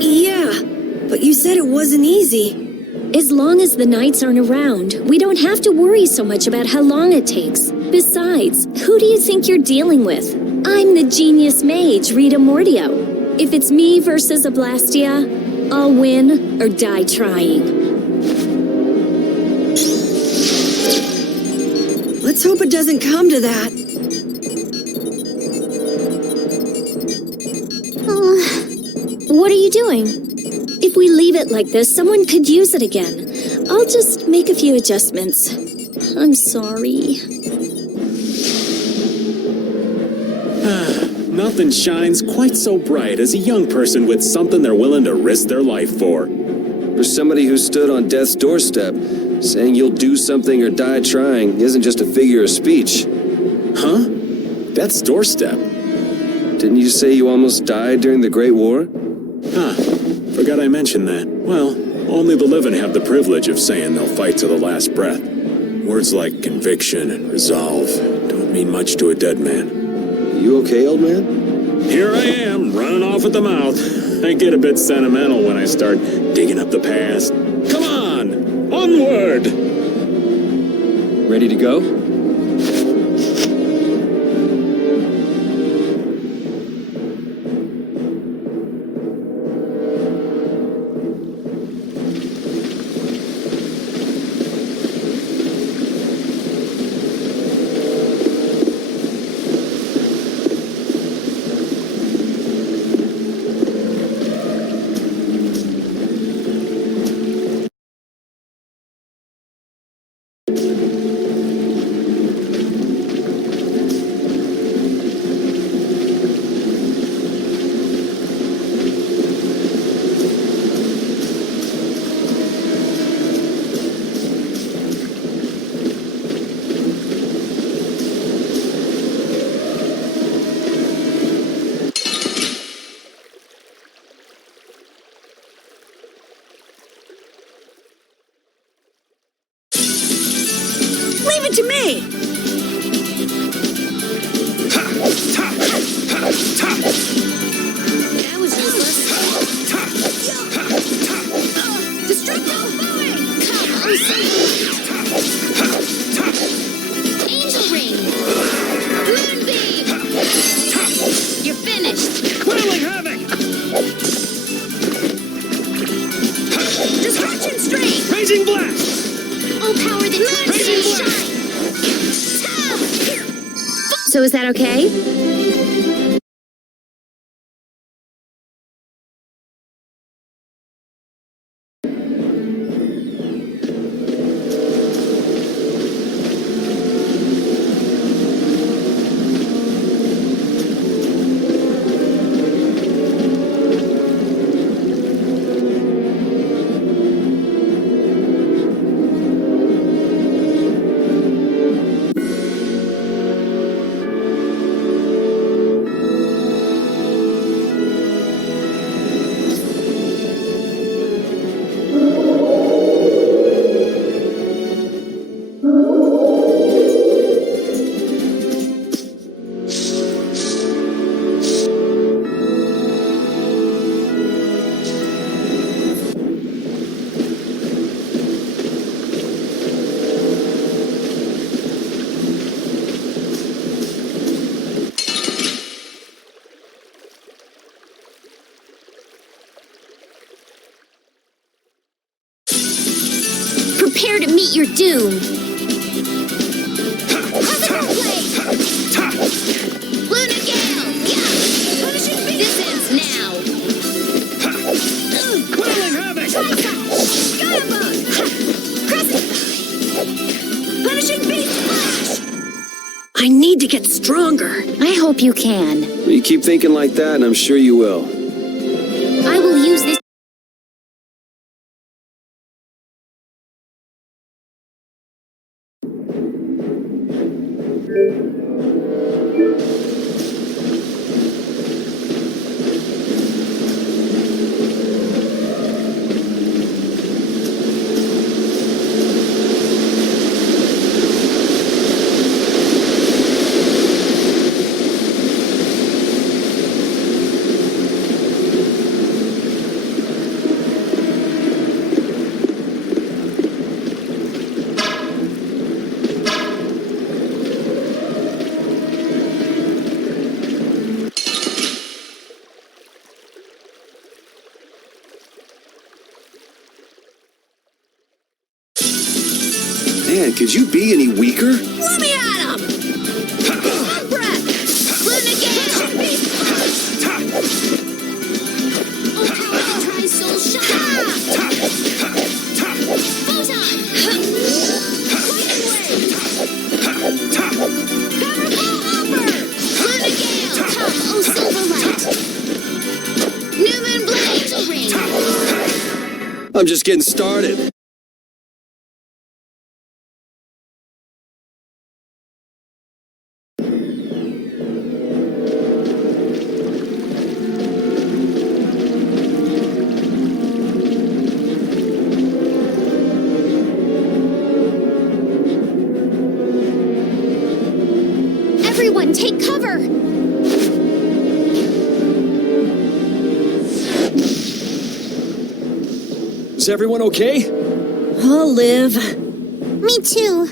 Yeah, but you said it wasn't easy. As long as the Knights aren't around, we don't have to worry so much about how long it takes. Besides, who do you think you're dealing with? I'm the genius mage, Rita Mordio. If it's me versus a Blastia, I'll win or die trying. Let's hope it doesn't come to that. What are you doing? If we leave it like this, someone could use it again. I'll just make a few adjustments. I'm sorry. Nothing shines quite so bright as a young person with something they're willing to risk their life for. For somebody who stood on death's doorstep, saying you'll do something or die trying isn't just a figure of speech. Huh? Death's doorstep? Didn't you say you almost died during the Great War? Huh. Forgot I mentioned that. Well, only the living have the privilege of saying they'll fight to the last breath. Words like conviction and resolve don't mean much to a dead man. You okay, old man? Here I am, running off at the mouth. I get a bit sentimental when I start digging up the past. Come on! Onward! Ready to go? it to me! That was useless. Destructo Boeing! Come, Angel Ring! Moonbeam! You're finished! Wailing Havoc! Destruction Streak! Raging Blast! Oh, power that turns to shine! So is that okay? Prepare to meet your doom! Luna Gale! Yeah! This ends now! Wailing Havoc! Skyabug! Crescent! Punishing Beast Flash! I need to get stronger. I hope you can. You keep thinking like that, and I'm sure you will. I will use this. Man, could you be any weaker? Let me at him! Breath! Luna Gale! Oh, power that tries soul shine! Photon! Lightning Wave! Powerful offer! Luna Gale! Come, oh Silverlight! New Moon Blade! Angel Ring! I'm just getting started. Everyone, take cover! Is everyone okay? I'll live. Me too.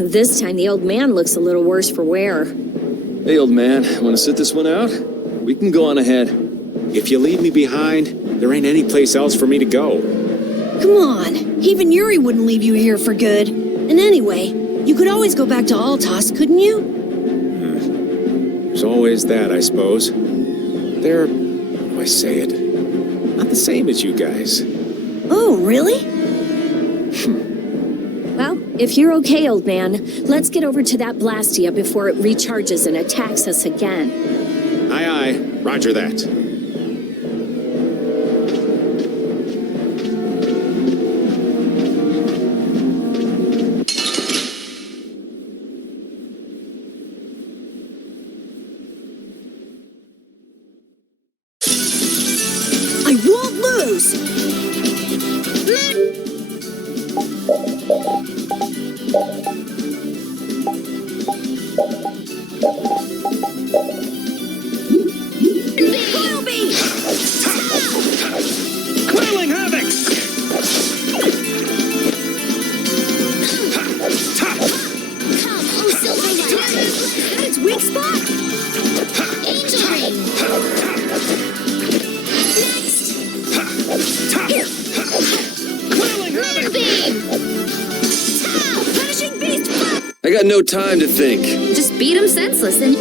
This time the old man looks a little worse for wear. Hey, old man, want to sit this one out? We can go on ahead. If you leave me behind, there ain't any place else for me to go. Come on. Even Yuri wouldn't leave you here for good. And anyway, you could always go back to Altos, couldn't you? There's always that, I suppose. They're, how do I say it? Not the same as you guys. Oh, really? Well, if you're okay, old man, let's get over to that Blastia before it recharges and attacks us again. Aye, aye. Roger that. I won't lose! got no time to think. Just beat him senseless and...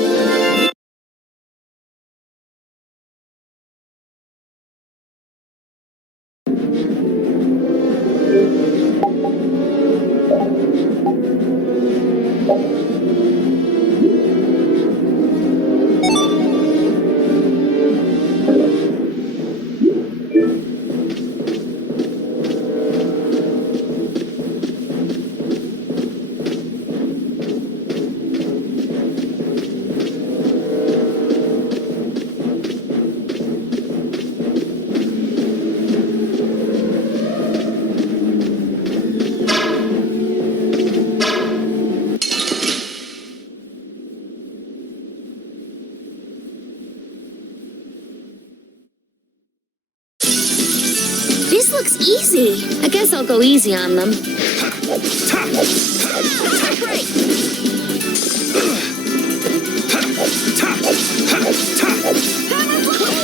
This looks easy. I guess I'll go easy on them.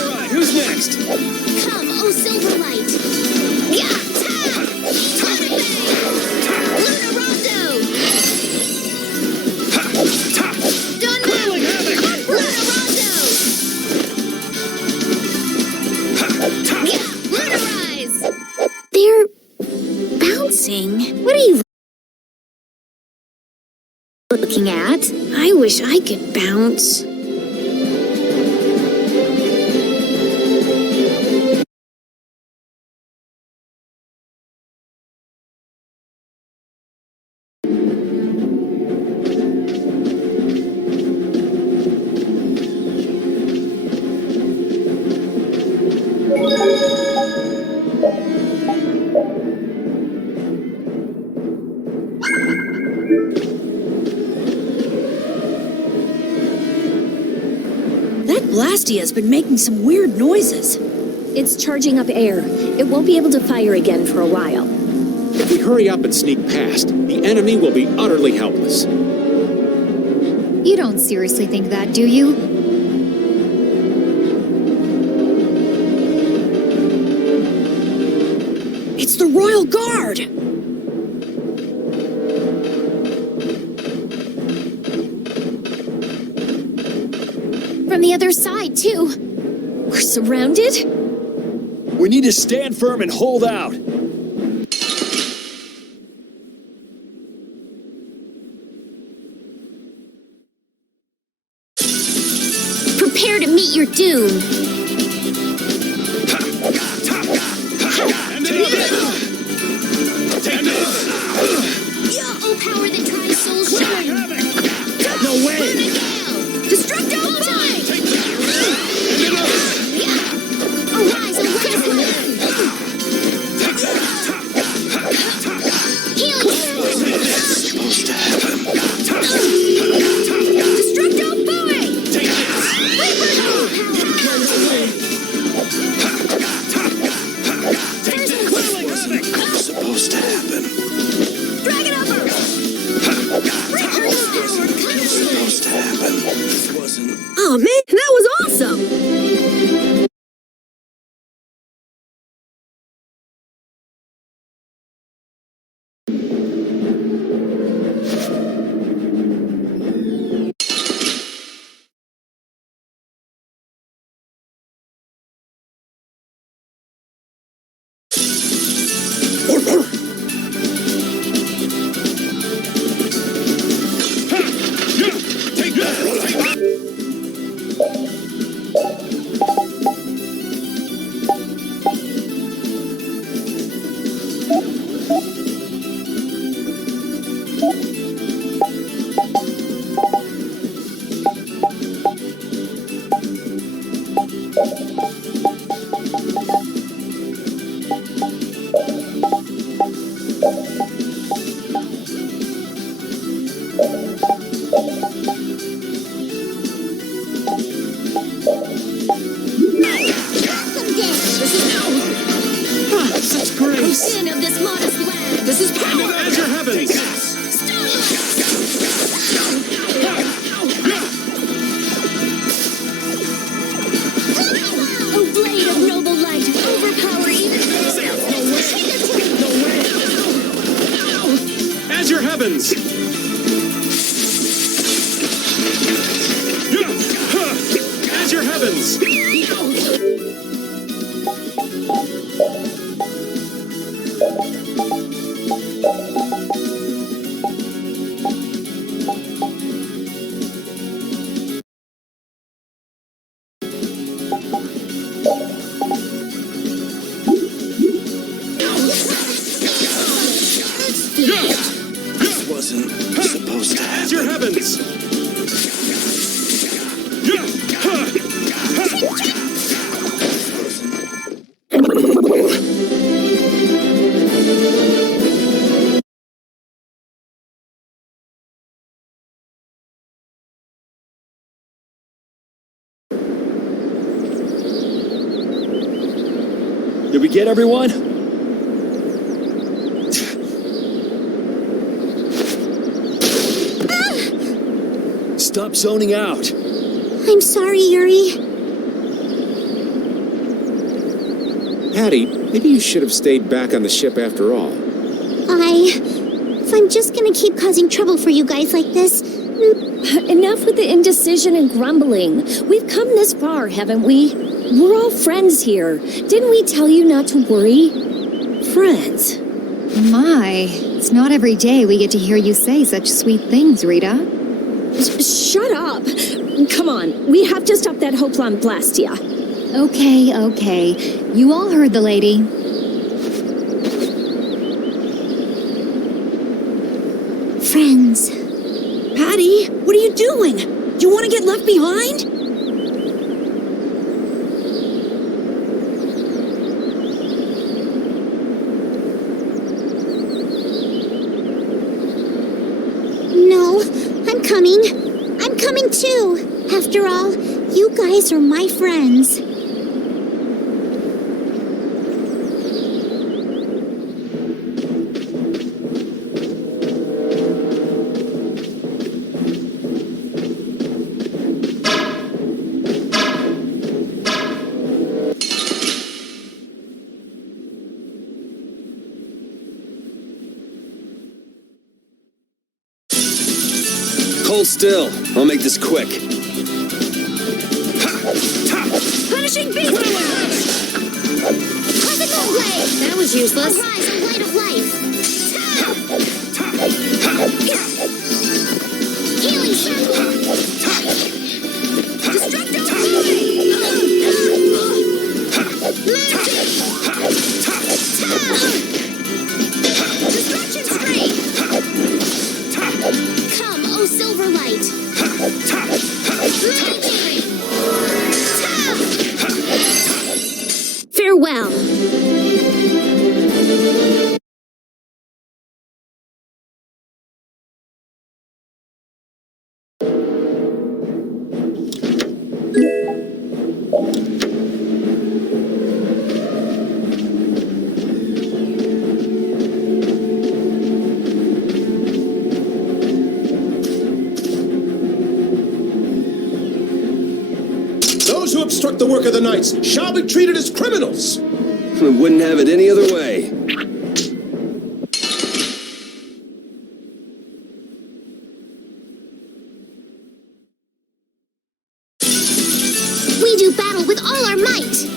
Alright, who's next? Come, oh Silverlight! Yeah! Lunarondo! Done now! Lunarondo! Yeah! Lunarize! They're bouncing. What are you looking at? I wish I could bounce. That Blastia's been making some weird noises. It's charging up air. It won't be able to fire again for a while. If we hurry up and sneak past, the enemy will be utterly helpless. You don't seriously think that, do you? It's the Royal Guard! From the other side, too. We're surrounded? We need to stand firm and hold out. Prepare to meet your doom. Oh, power that tries soul shine. No way! Destructo Fine! Arise, arise, Healing supposed to happen. Destructo Fine! Supposed to happen. Dragon Upper! Supposed to happen. Wasn't. Oh man, that was awesome! Sin of this modest land. This is power! As your heavens! Oh, blade of noble light, overpower even As your heavens! Did we get everyone? Stop zoning out. I'm sorry, Yuri. Patty, maybe you should have stayed back on the ship after all. If I'm just gonna keep causing trouble for you guys like this... Enough with the indecision and grumbling. We've come this far, haven't we? We're all friends here. Didn't we tell you not to worry? Friends. My, it's not every day we get to hear you say such sweet things, Rita. Shut up! Come on, we have to stop that hope on Blastia. Okay. You all heard the lady. Friends. Patty, what are you doing? Do you want to get left behind? No, I'm coming. I'm coming too. After all, you guys are my friends. Hold still. I'll make this quick. Punishing beast! Cosmic Blade! That was useless. Arise, O light of life! Healing circle! Destructive Blade! Destruction Screen! Come, O silver light! Farewell. Those who obstruct the work of the knights shall be treated as criminals! We wouldn't have it any other way. We do battle with all our might!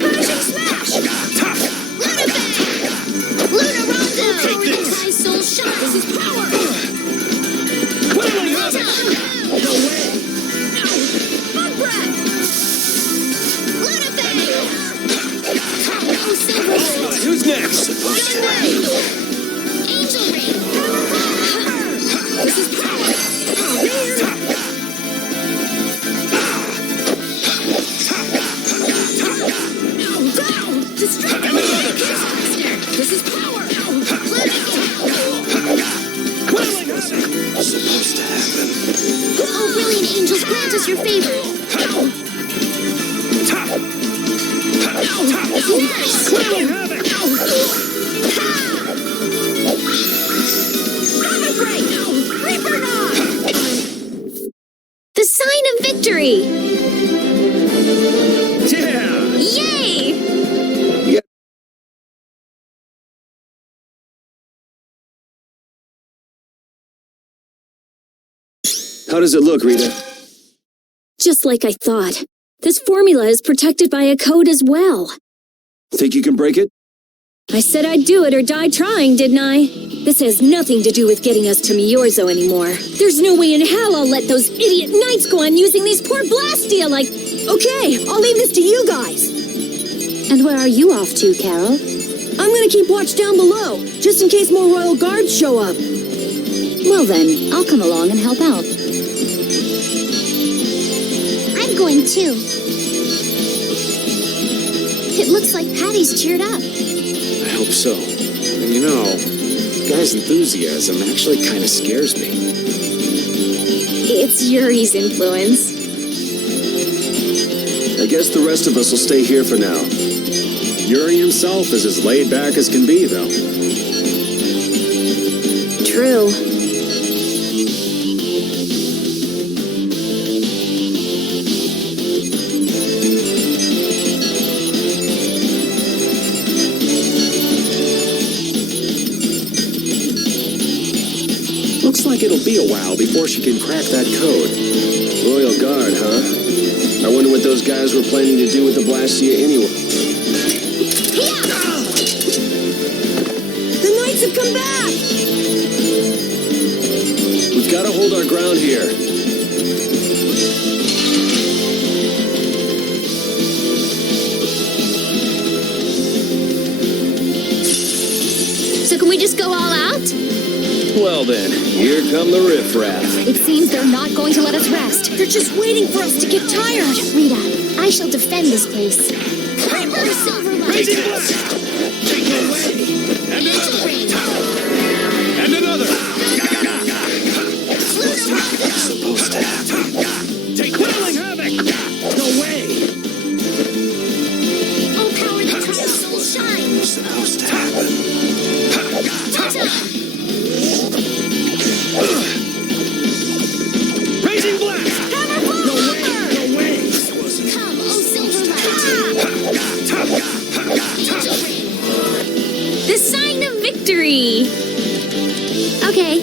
Punishing Smash! Lunar Rondo! Anti-Soul Shot! This is power! Mud Breath! Lunafang! Oh, Silver Light! Who's next? Gun Ray! Angel Ray! This is power! Destructive Blaster! This is power! Supposed to happen. Oh, brilliant angels, grant us your favor! The sign of victory! Yeah! Yay! How does it look, Rita? Just like I thought. This formula is protected by a code as well. Think you can break it? I said I'd do it or die trying, didn't I? This has nothing to do with getting us to Myorzo anymore. There's no way in hell I'll let those idiot knights go on using these poor Blastia like... Okay, I'll leave this to you guys. And where are you off to, Carol? I'm gonna keep watch down below, just in case more royal guards show up. Well then, I'll come along and help out. I'm going too. looks like Patty's cheered up. I hope so. And you know, guy's enthusiasm actually kind of scares me. It's Yuri's influence. I guess the rest of us will stay here for now. Yuri himself is as laid back as can be, though. True. Looks like it'll be a while before she can crack that code. Royal Guard, huh? I wonder what those guys were planning to do with the Blastia anyway. The Knights have come back! We've got to hold our ground here. So can we just go all out? Well then, here come the riffraff. It seems they're not going to let us rest. They're just waiting for us to get tired. Rita, I shall defend this place. Rainbow Silver Light. Take away! And another! And another! What's supposed to happen? Take Whirling Havoc! No way! Oh, power the eternal soul shine. What's supposed to happen? Raising Blast! No way! No way! Come, oh Silver Light. The sign of victory! Okay.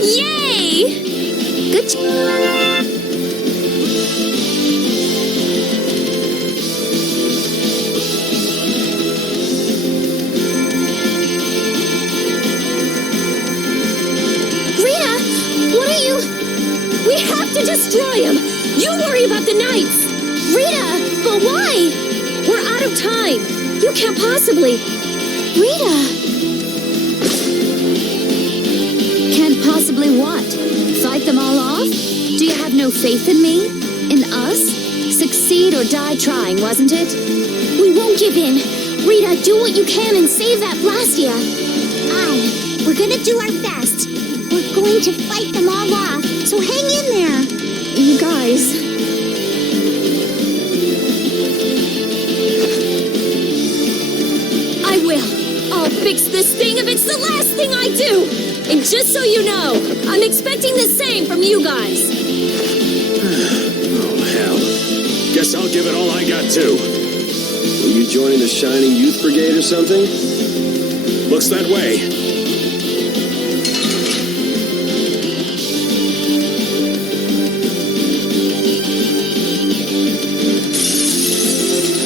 Yay! Good Rita, what are you... We have to destroy him! You worry about the Knights! Rita, but why? We're out of time. You can't possibly... Rita! Can't possibly what? Fight them all off? Do you have no faith in me? In us? Succeed or die trying, wasn't it? We won't give in. Rita, do what you can and save that Blastia. Aye, we're gonna do our best. We're going to fight them all off, so hang in there. You guys... I will. I'll fix this thing if it's the last thing I do. And just so you know, I'm expecting the same from you guys. Oh, hell. Guess I'll give it all I got, too. Are you joining the Shining Youth Brigade or something? Looks that way.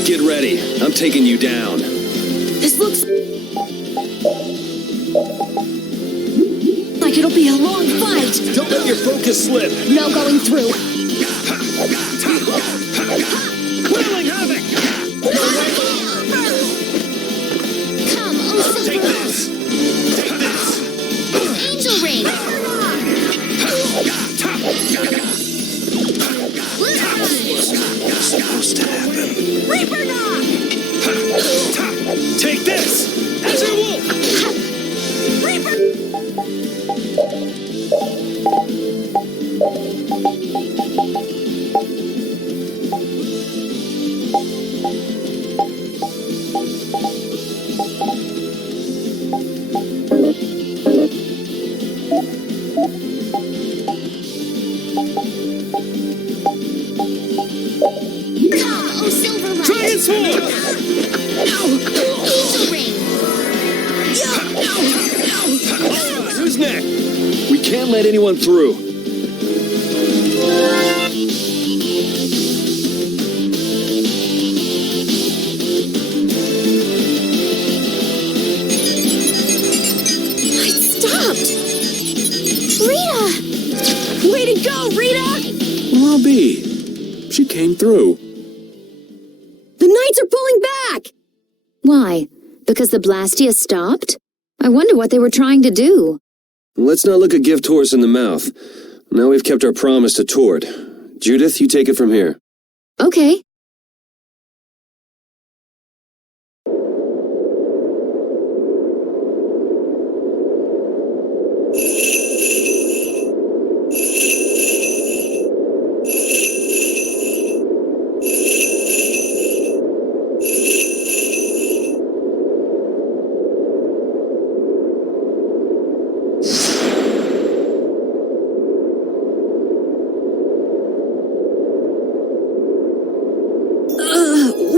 Get ready. I'm taking you down. This looks like it'll be a long fight. Don't let your focus slip. No going through. Whirling Havoc! Come, oh Silver Take Light. this! Take this! Angel Ring. What's supposed to happen? Reaper Knock. Take this! Azure Wolf! Reaper. Come, oh Silver Light. Dragon Sword! Angel Ring. Who's next? We can't let anyone through. It stopped. Rita! Way to go, Rita! Well, I'll be. She came through. The Knights are pulling back! Why? Because the Blastia stopped? I wonder what they were trying to do. Let's not look a gift horse in the mouth. Now we've kept our promise to Tord. Judith, you take it from here. Okay.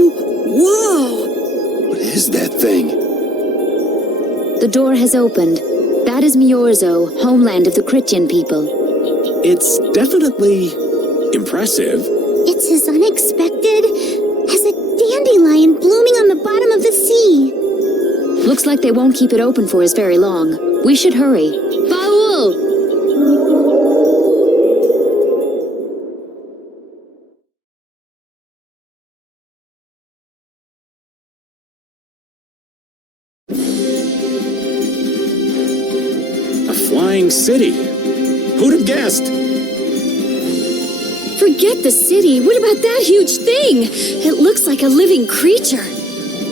Whoa! What is that thing? The door has opened. That is Myorzo, homeland of the Christian people. It's definitely Impressive. It's as unexpected as a dandelion blooming on the bottom of the sea. Looks like they won't keep it open for us very long. We should hurry. Baul! A flying city. Who'd have guessed? Forget the city. What about that huge thing? It looks like a living creature.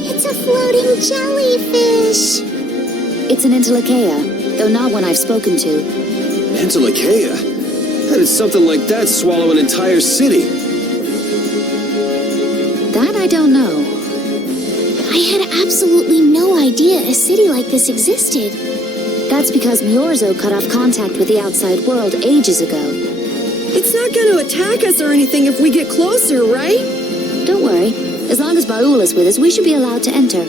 It's a floating jellyfish. It's an Entelekea, though not one I've spoken to. Entelekea? How did something like that swallow an entire city? That I don't know. I had absolutely no idea a city like this existed. That's because Myorzo cut off contact with the outside world ages ago. It's not going to attack us or anything if we get closer, right? Don't worry. As long as Baul is with us, we should be allowed to enter.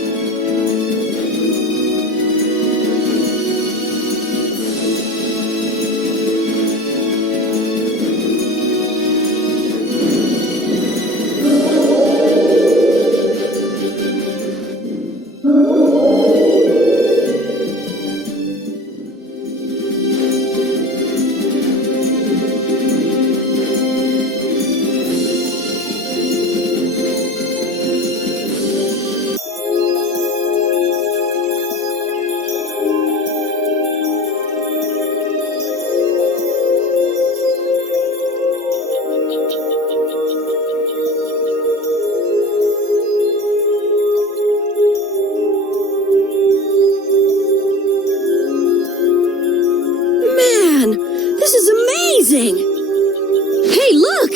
Amazing! Hey, look!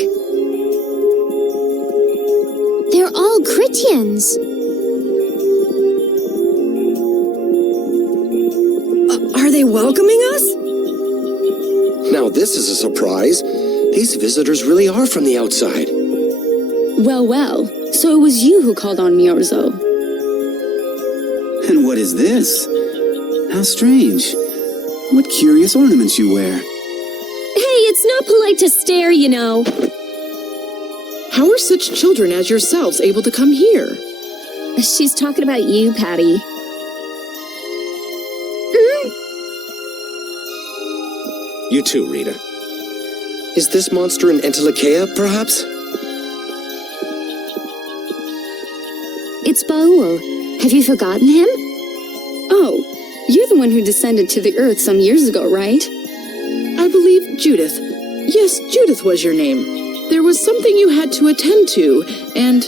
They're all Christians. Are they welcoming us? Now this is a surprise. These visitors really are from the outside. Well, well. So it was you who called on Myorzo. And what is this? How strange. What curious ornaments you wear. Hey, it's not polite to stare, you know. How are such children as yourselves able to come here? She's talking about you, Patty. You too, Rita. Is this monster an Entelekea, perhaps? It's Baul. Have you forgotten him? Oh, you're the one who descended to the earth some years ago, right? I believe Judith. Yes, Judith was your name. There was something you had to attend to, and...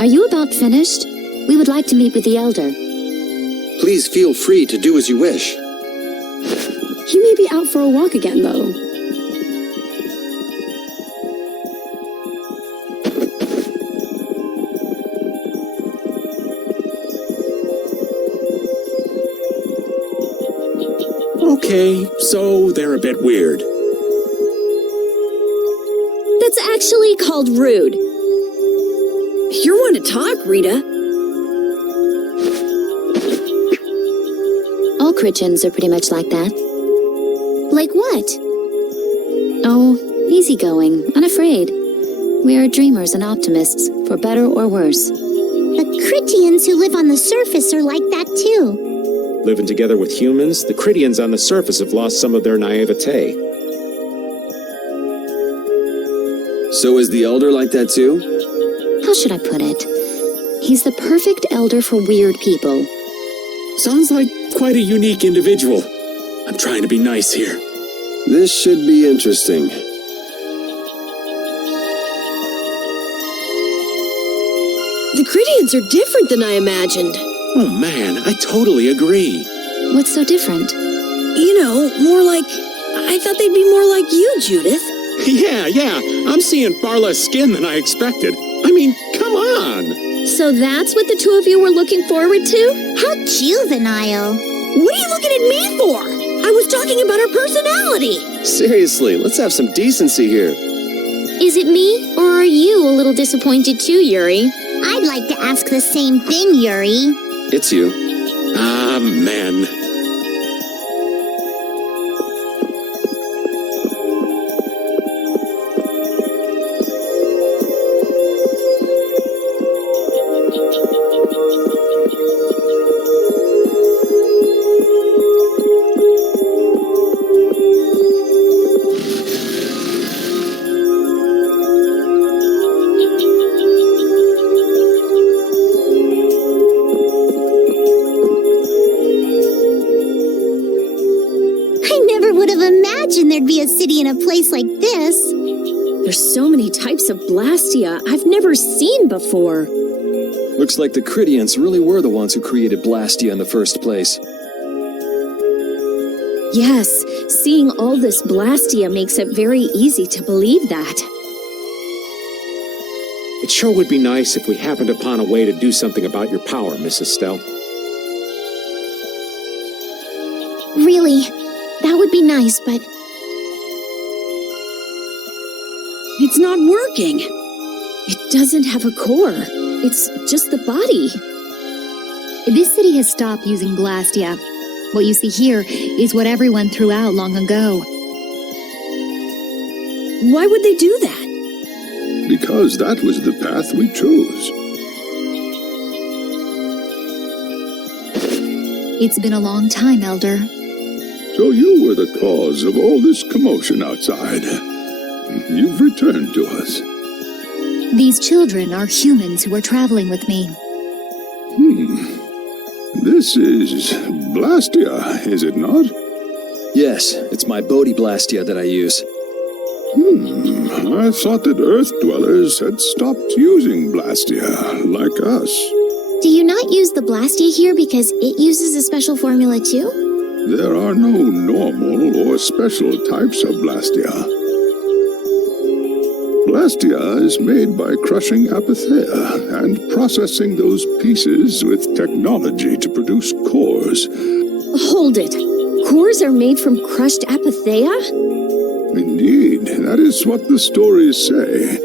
Are you about finished? We would like to meet with the Elder. Please feel free to do as you wish. He may be out for a walk again, though. Okay, so they're a bit weird. That's actually called rude. You're one to talk, Rita. All Christians are pretty much like that. Like what? Oh, easygoing, unafraid. We are dreamers and optimists, for better or worse. The Critians who live on the surface are like that too. Living together with humans, the Critians on the surface have lost some of their naivete. So is the Elder like that too? How should I put it? He's the perfect elder for weird people. Sounds like quite a unique individual. I'm trying to be nice here. This should be interesting. The Critians are different than I imagined. Oh man, I totally agree. What's so different? You know, more like... I thought they'd be more like you, Judith. Yeah, I'm seeing far less skin than I expected. I mean, come on. So that's what the two of you were looking forward to? How juvenile. What are you looking at me for? I was talking about her personality. Seriously, let's have some decency here. Is it me, or are you a little disappointed too, Yuri? I'd like to ask the same thing, Yuri. It's you. Ah, man. I never would have imagined there'd be a city in a place like this. There's so many types of Blastia I've never seen before. Looks like the Critians really were the ones who created Blastia in the first place. Yes, seeing all this Blastia makes it very easy to believe that. It sure would be nice if we happened upon a way to do something about your power, Miss Estelle. Really, that would be nice, but It's not working. It doesn't have a core. It's just the body. This city has stopped using Blastia. What you see here is what everyone threw out long ago. Why would they do that? Because that was the path we chose. It's been a long time, Elder. So you were the cause of all this commotion outside. You've returned to us. These children are humans who are traveling with me. This is Blastia, is it not? Yes, it's my Bodhi Blastia that I use. I thought that Earth dwellers had stopped using Blastia, like us. do you not use the Blastia here because it uses a special formula too? There are no normal or special types of Blastia. Blastia is made by crushing apatheia and processing those pieces with technology to produce cores. Hold it. Cores are made from crushed apatheia? Indeed, that is what the stories say.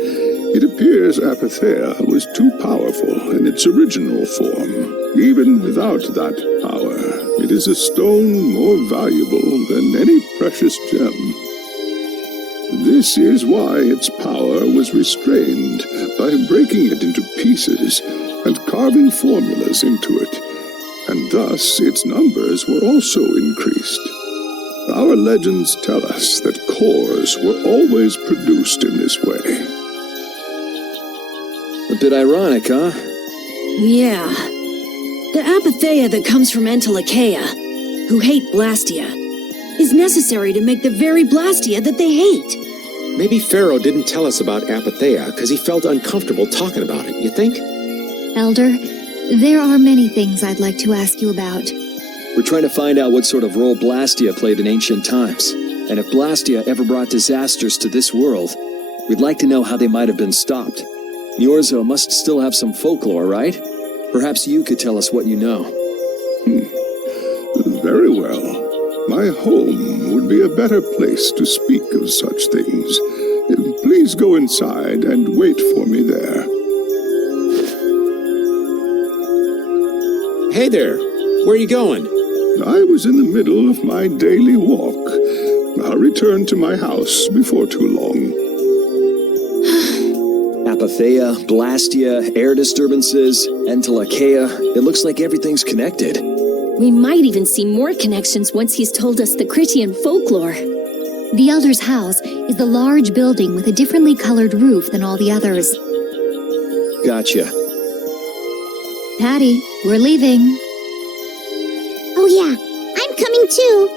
It appears apatheia was too powerful in its original form. Even without that power, it is a stone more valuable than any precious gem. This is why its power was restrained by breaking it into pieces and carving formulas into it, and thus its numbers were also increased. Our legends tell us that cores were always produced in this way. A bit ironic, huh? Yeah. The apatheia that comes from Entelechea, who hate Blastia, is necessary to make the very Blastia that they hate. Maybe Pharaoh didn't tell us about apatheia because he felt uncomfortable talking about it, you think? Elder, there are many things I'd like to ask you about. We're trying to find out what sort of role Blastia played in ancient times. And if Blastia ever brought disasters to this world, we'd like to know how they might have been stopped. Myorzo must still have some folklore, right? Perhaps you could tell us what you know. Very well. My home would be a better place to speak of such things. Please go inside and wait for me there. Hey there, where are you going? I was in the middle of my daily walk. I'll return to my house before too long. Apatheia, Blastia, air disturbances, Entelechea. It looks like everything's connected. We might even see more connections once he's told us the Critian folklore. The Elder's house is the large building with a differently colored roof than all the others. Gotcha. Patty, we're leaving. Oh yeah, I'm coming too.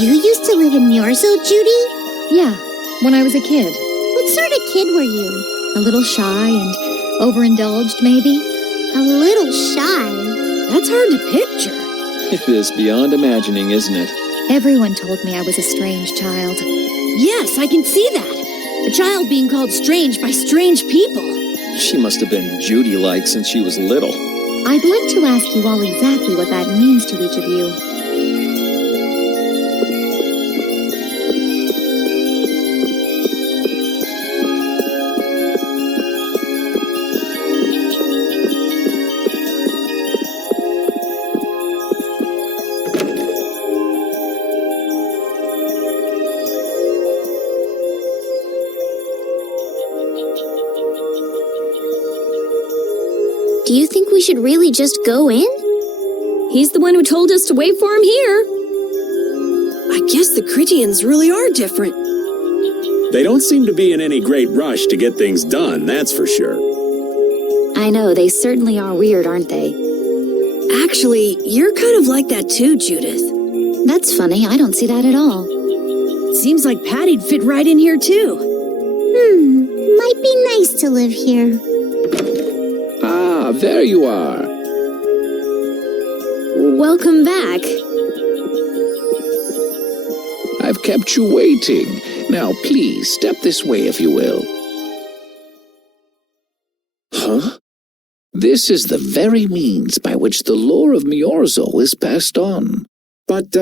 You used to live in Myorzo, Judy? Yeah, when I was a kid. What sort of kid were you? A little shy and overindulged, maybe? A little shy. That's hard to picture. It is beyond imagining, isn't it? Everyone told me I was a strange child. Yes, I can see that. A child being called strange by strange people. She must have been Judy-like since she was little. I'd like to ask you all exactly what that means to each of you. Do you think we should really just go in? He's the one who told us to wait for him here. I guess the Critians really are different. They don't seem to be in any great rush to get things done, that's for sure. I know, they certainly are weird, aren't they? Actually, you're kind of like that too, Judith. That's funny, I don't see that at all. Seems like Patty'd fit right in here too. Might be nice to live here. Ah, there you are. Welcome back. I've kept you waiting. Now, please, step this way if you will. Huh? This is the very means by which the lore of Myorzo is passed on. But,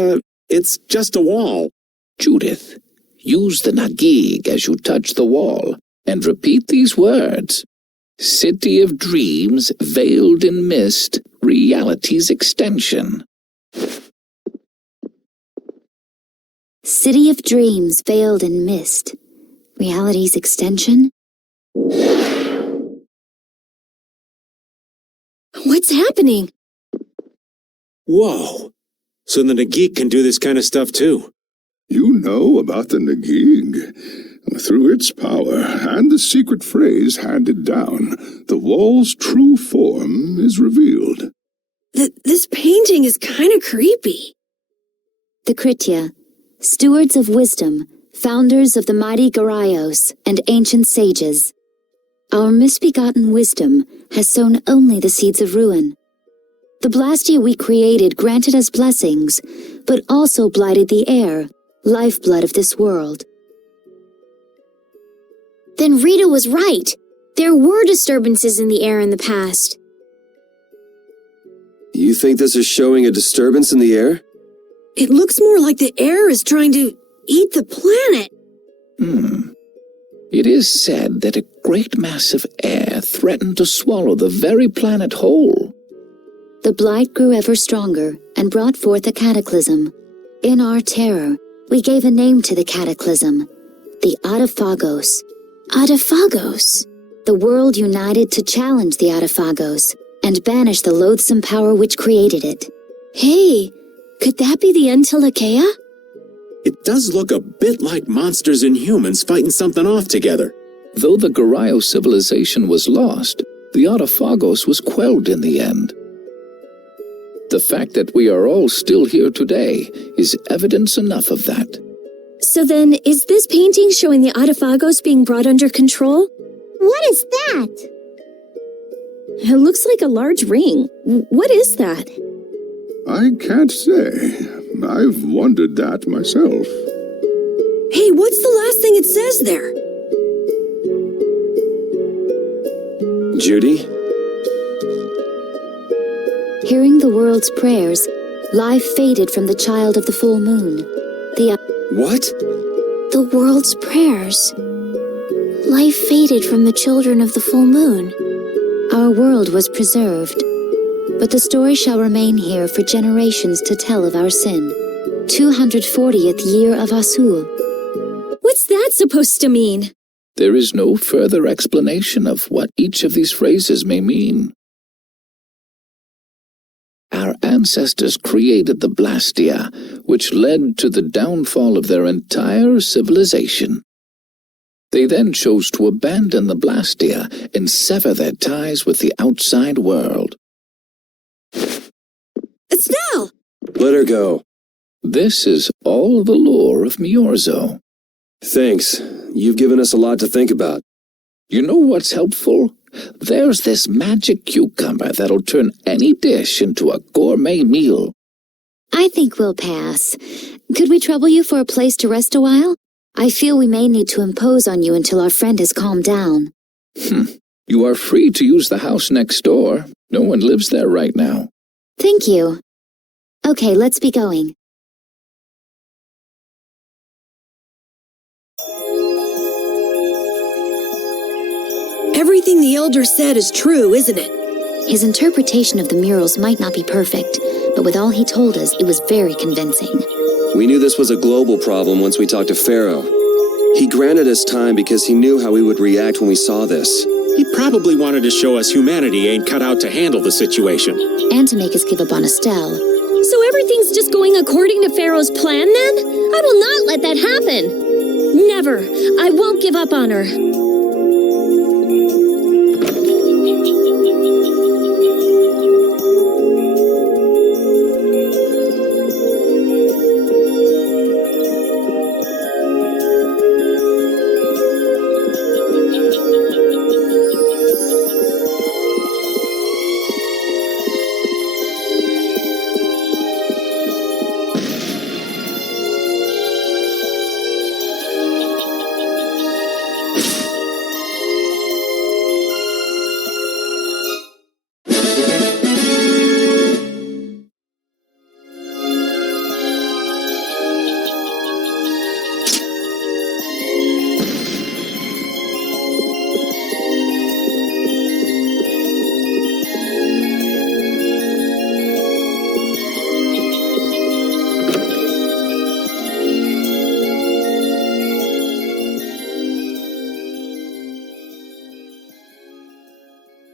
it's just a wall. Judith, use the Nagig as you touch the wall, and repeat these words. City of Dreams, veiled in mist, reality's extension. City of Dreams, veiled in mist. Reality's extension? What's happening? Whoa. So the Nagik can do this kind of stuff too. You know about the Nagig. Through its power and the secret phrase handed down, the wall's true form is revealed. This painting is kind of creepy. The Kritya, stewards of wisdom, founders of the mighty Garayos and ancient sages. Our misbegotten wisdom has sown only the seeds of ruin. The Blastia we created granted us blessings, but also blighted the air, lifeblood of this world. Then Rita was right. There were disturbances in the air in the past. You think this is showing a disturbance in the air? It looks more like the air is trying to eat the planet. It is said that a great mass of air threatened to swallow the very planet whole. The blight grew ever stronger and brought forth a cataclysm. In our terror, we gave a name to the cataclysm, the Adaphagos. Adaphagos? The world united to challenge the Adaphagos and banish the loathsome power which created it. Hey, could that be the Entelekea? It does look a bit like monsters and humans fighting something off together. Though the Garayo civilization was lost, the Adaphagos was quelled in the end. The fact that we are all still here today is evidence enough of that. So then, is this painting showing the Adaphagos being brought under control? What is that? It looks like a large ring. What is that? I can't say. I've wondered that myself. Hey, what's the last thing it says there? Judy? Hearing the world's prayers, life faded from the child of the full moon. What? The world's prayers. Life faded from the children of the full moon. Our world was preserved, but the story shall remain here for generations to tell of our sin. 240th year of Asul. What's that supposed to mean? There is no further explanation of what each of these phrases may mean. Our ancestors created the Blastia, which led to the downfall of their entire civilization. They then chose to abandon the Blastia and sever their ties with the outside world. Estelle! Let her go. This is all the lore of Myorzo. Thanks. You've given us a lot to think about. You know what's helpful? There's this magic cucumber that'll turn any dish into a gourmet meal. I think we'll pass. Could we trouble you for a place to rest a while? I feel we may need to impose on you until our friend has calmed down. You are free to use the house next door. No one lives there right now. Thank you. Okay, let's be going. Everything the Elder said is true, isn't it? His interpretation of the murals might not be perfect, but with all he told us, it was very convincing. We knew this was a global problem once we talked to Pharaoh. He granted us time because he knew how we would react when we saw this. He probably wanted to show us humanity ain't cut out to handle the situation. And to make us give up on Estelle. So everything's just going according to Pharaoh's plan then? I will not let that happen. Never. I won't give up on her.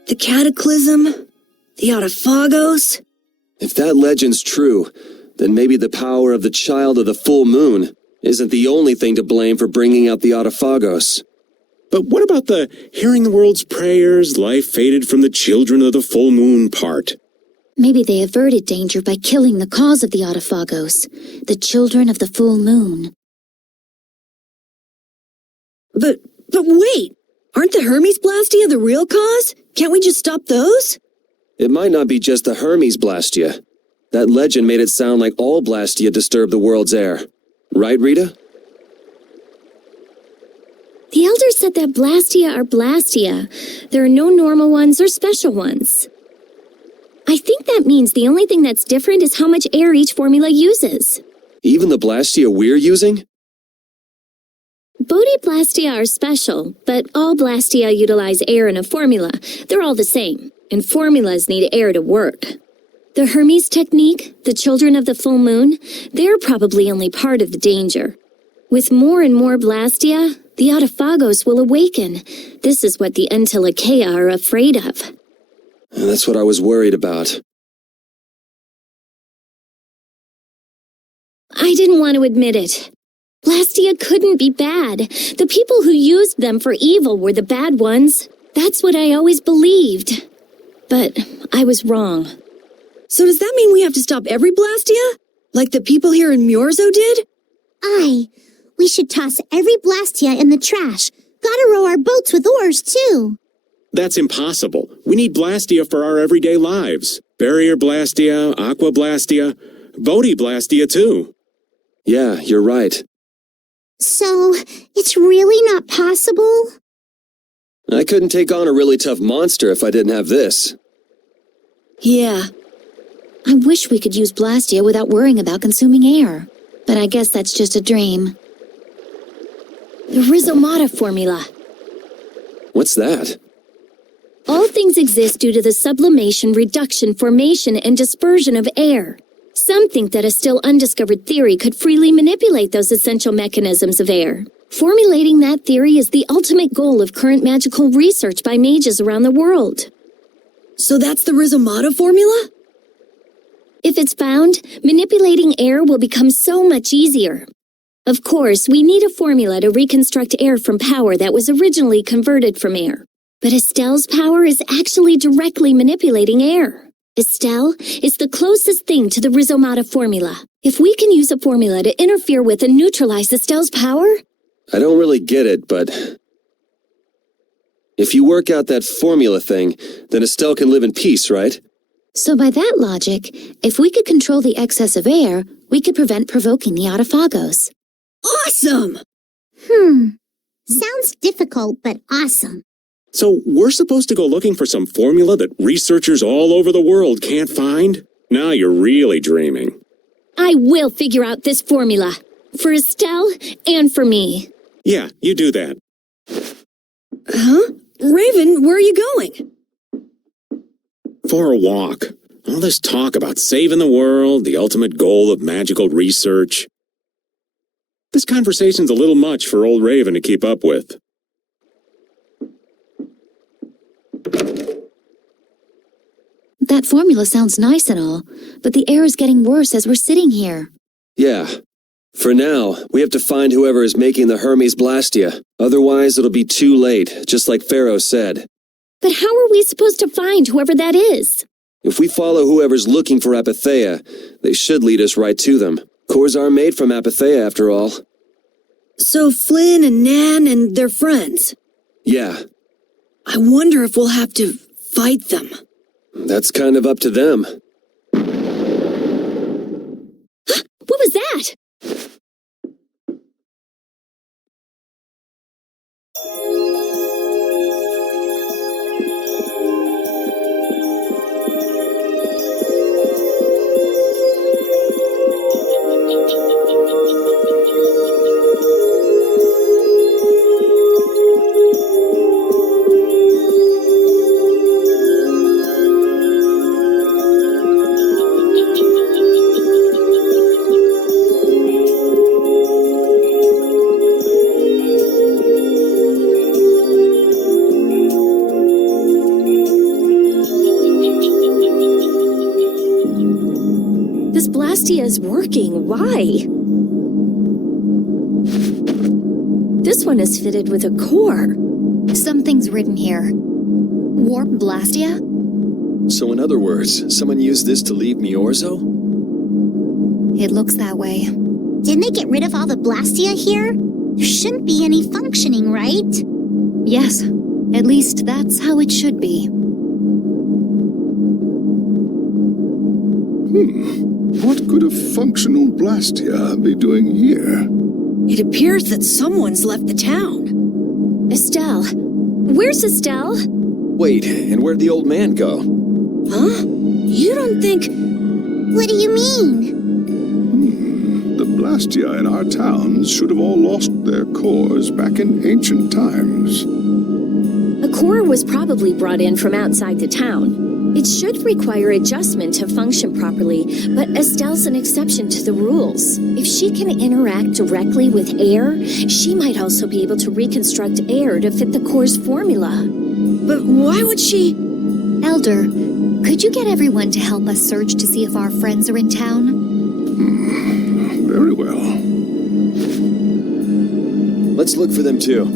The Cataclysm? The Autophagos? If that legend's true, then maybe the power of the child of the full moon isn't the only thing to blame for bringing out the Autophagos. But what about the hearing the world's prayers, life faded from the children of the full moon part? Maybe they averted danger by killing the cause of the Autophagos, the children of the full moon. But wait! Aren't the Hermes Blastia the real cause? Can't we just stop those? It might not be just the Hermes Blastia. That legend made it sound like all Blastia disturb the world's air. Right, Rita? The elders said that Blastia are Blastia. There are no normal ones or special ones. I think that means the only thing that's different is how much air each formula uses. Even the Blastia we're using? Bodhi-Blastia are special, but all Blastia utilize air in a formula. They're all the same, and formulas need air to work. The Hermes technique, the children of the full moon, they're probably only part of the danger. With more and more Blastia, the Autophagos will awaken. This is what the Entelekea are afraid of. That's what I was worried about. I didn't want to admit it. Blastia couldn't be bad. The people who used them for evil were the bad ones. That's what I always believed. But I was wrong. So does that mean we have to stop every Blastia? Like the people here in Myorzo did? Aye. We should toss every Blastia in the trash. Gotta row our boats with oars, too. That's impossible. We need Blastia for our everyday lives. Barrier Blastia, Aqua Blastia, Bodhi-Blastia too. Yeah, you're right. So, it's really not possible? I couldn't take on a really tough monster if I didn't have this. Yeah. I wish we could use Blastia without worrying about consuming air. But I guess that's just a dream. The Rhizomata formula. What's that? All things exist due to the sublimation, reduction, formation, and dispersion of air. Some think that a still undiscovered theory could freely manipulate those essential mechanisms of air. Formulating that theory is the ultimate goal of current magical research by mages around the world. So that's the Rhizomata formula? If it's found, manipulating air will become so much easier. Of course, we need a formula to reconstruct air from power that was originally converted from air. But Estelle's power is actually directly manipulating air. Estelle is the closest thing to the Rhizomata formula. If we can use a formula to interfere with and neutralize Estelle's power... I don't really get it, but... if you work out that formula thing, then Estelle can live in peace, right? So by that logic, if we could control the excess of air, we could prevent provoking the Autophagos. Awesome! Sounds difficult, but awesome. So we're supposed to go looking for some formula that researchers all over the world can't find? Now you're really dreaming. I will figure out this formula. For Estelle and for me. Yeah, you do that. Huh? Raven, where are you going? For a walk. All this talk about saving the world, the ultimate goal of magical research. This conversation's a little much for old Raven to keep up with. That formula sounds nice and all, but the air is getting worse as we're sitting here. Yeah. For now, we have to find whoever is making the Hermes Blastia. Otherwise, it'll be too late, just like Pharaoh said. But how are we supposed to find whoever that is? If we follow whoever's looking for Apatheia, they should lead us right to them. Cores are made from Apatheia, after all. So Flynn and Nan and their friends. Yeah. I wonder if we'll have to fight them. That's kind of up to them. What was that? Is working. Why? This one is fitted with a core. Something's written here. Warp Blastia? So in other words, someone used this to leave Myorzo? It looks that way. Didn't they get rid of all the Blastia here? There shouldn't be any functioning, right? Yes. At least that's how it should be. What could a functional Blastia be doing here? It appears that someone's left the town. Estelle. Where's Estelle? Wait, and where'd the old man go? Huh? You don't think... What do you mean? The Blastia in our towns should have all lost their cores back in ancient times. A core was probably brought in from outside the town. It should require adjustment to function properly, but Estelle's an exception to the rules. If she can interact directly with air, she might also be able to reconstruct air to fit the core's formula. But why would she... Elder, could you get everyone to help us search to see if our friends are in town? Very well. Let's look for them too.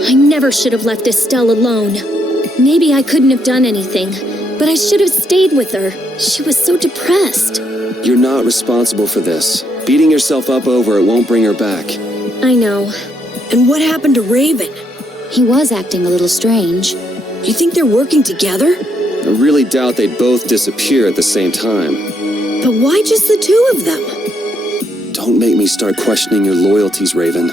I never should have left Estelle alone. Maybe I couldn't have done anything, but I should have stayed with her. She was so depressed. You're not responsible for this. Beating yourself up over it won't bring her back. I know. And what happened to Raven? He was acting a little strange. You think they're working together? I really doubt they'd both disappear at the same time. But why just the two of them? Don't make me start questioning your loyalties, Raven.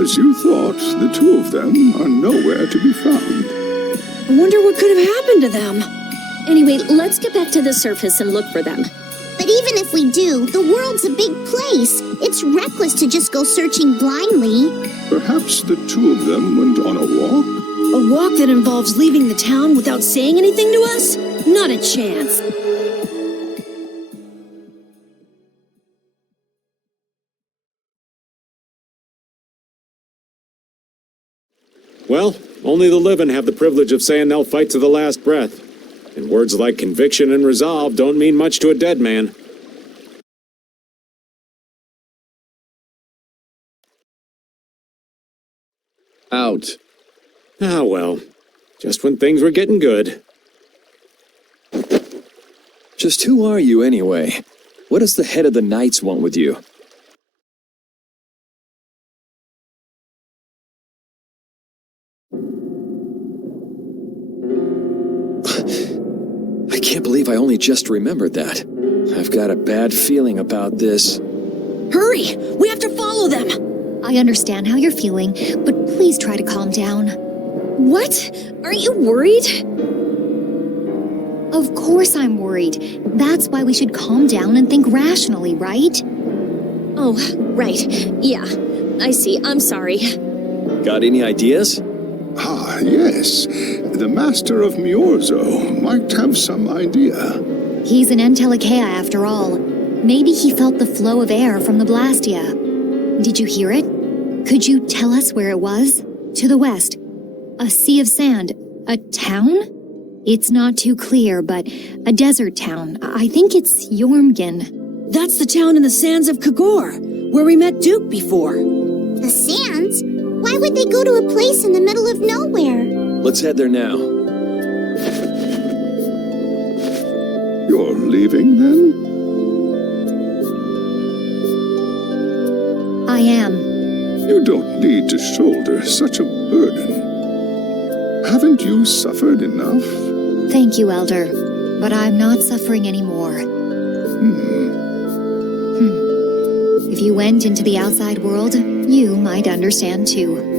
As you thought, the two of them are nowhere to be found. I wonder what could have happened to them. Anyway, let's get back to the surface and look for them. But even if we do, the world's a big place. It's reckless to just go searching blindly. Perhaps the two of them went on a walk? A walk that involves leaving the town without saying anything to us? Not a chance. Well, only the living have the privilege of saying they'll fight to the last breath. And words like conviction and resolve don't mean much to a dead man. Out. Ah, well. Just when things were getting good. Just who are you anyway? What does the head of the Knights want with you? I can't believe I only just remembered that. I've got a bad feeling about this. Hurry! We have to follow them! I understand how you're feeling, but please try to calm down. What? Aren't you worried? Of course I'm worried. That's why we should calm down and think rationally, right? Oh, right. Yeah, I see. I'm sorry. Got any ideas? Ah, yes. The Master of Myorzo might have some idea. He's an Entelecea after all. Maybe he felt the flow of air from the Blastia. Did you hear it? Could you tell us where it was? To the west. A sea of sand. A town? It's not too clear, but a desert town. I think it's Jormungand. That's the town in the sands of Kagor, where we met Duke before. The sands? Why would they go to a place in the middle of nowhere? Let's head there now. You're leaving, then? I am. You don't need to shoulder such a burden. Haven't you suffered enough? Thank you, Elder. But I'm not suffering anymore. If you went into the outside world, you might understand too.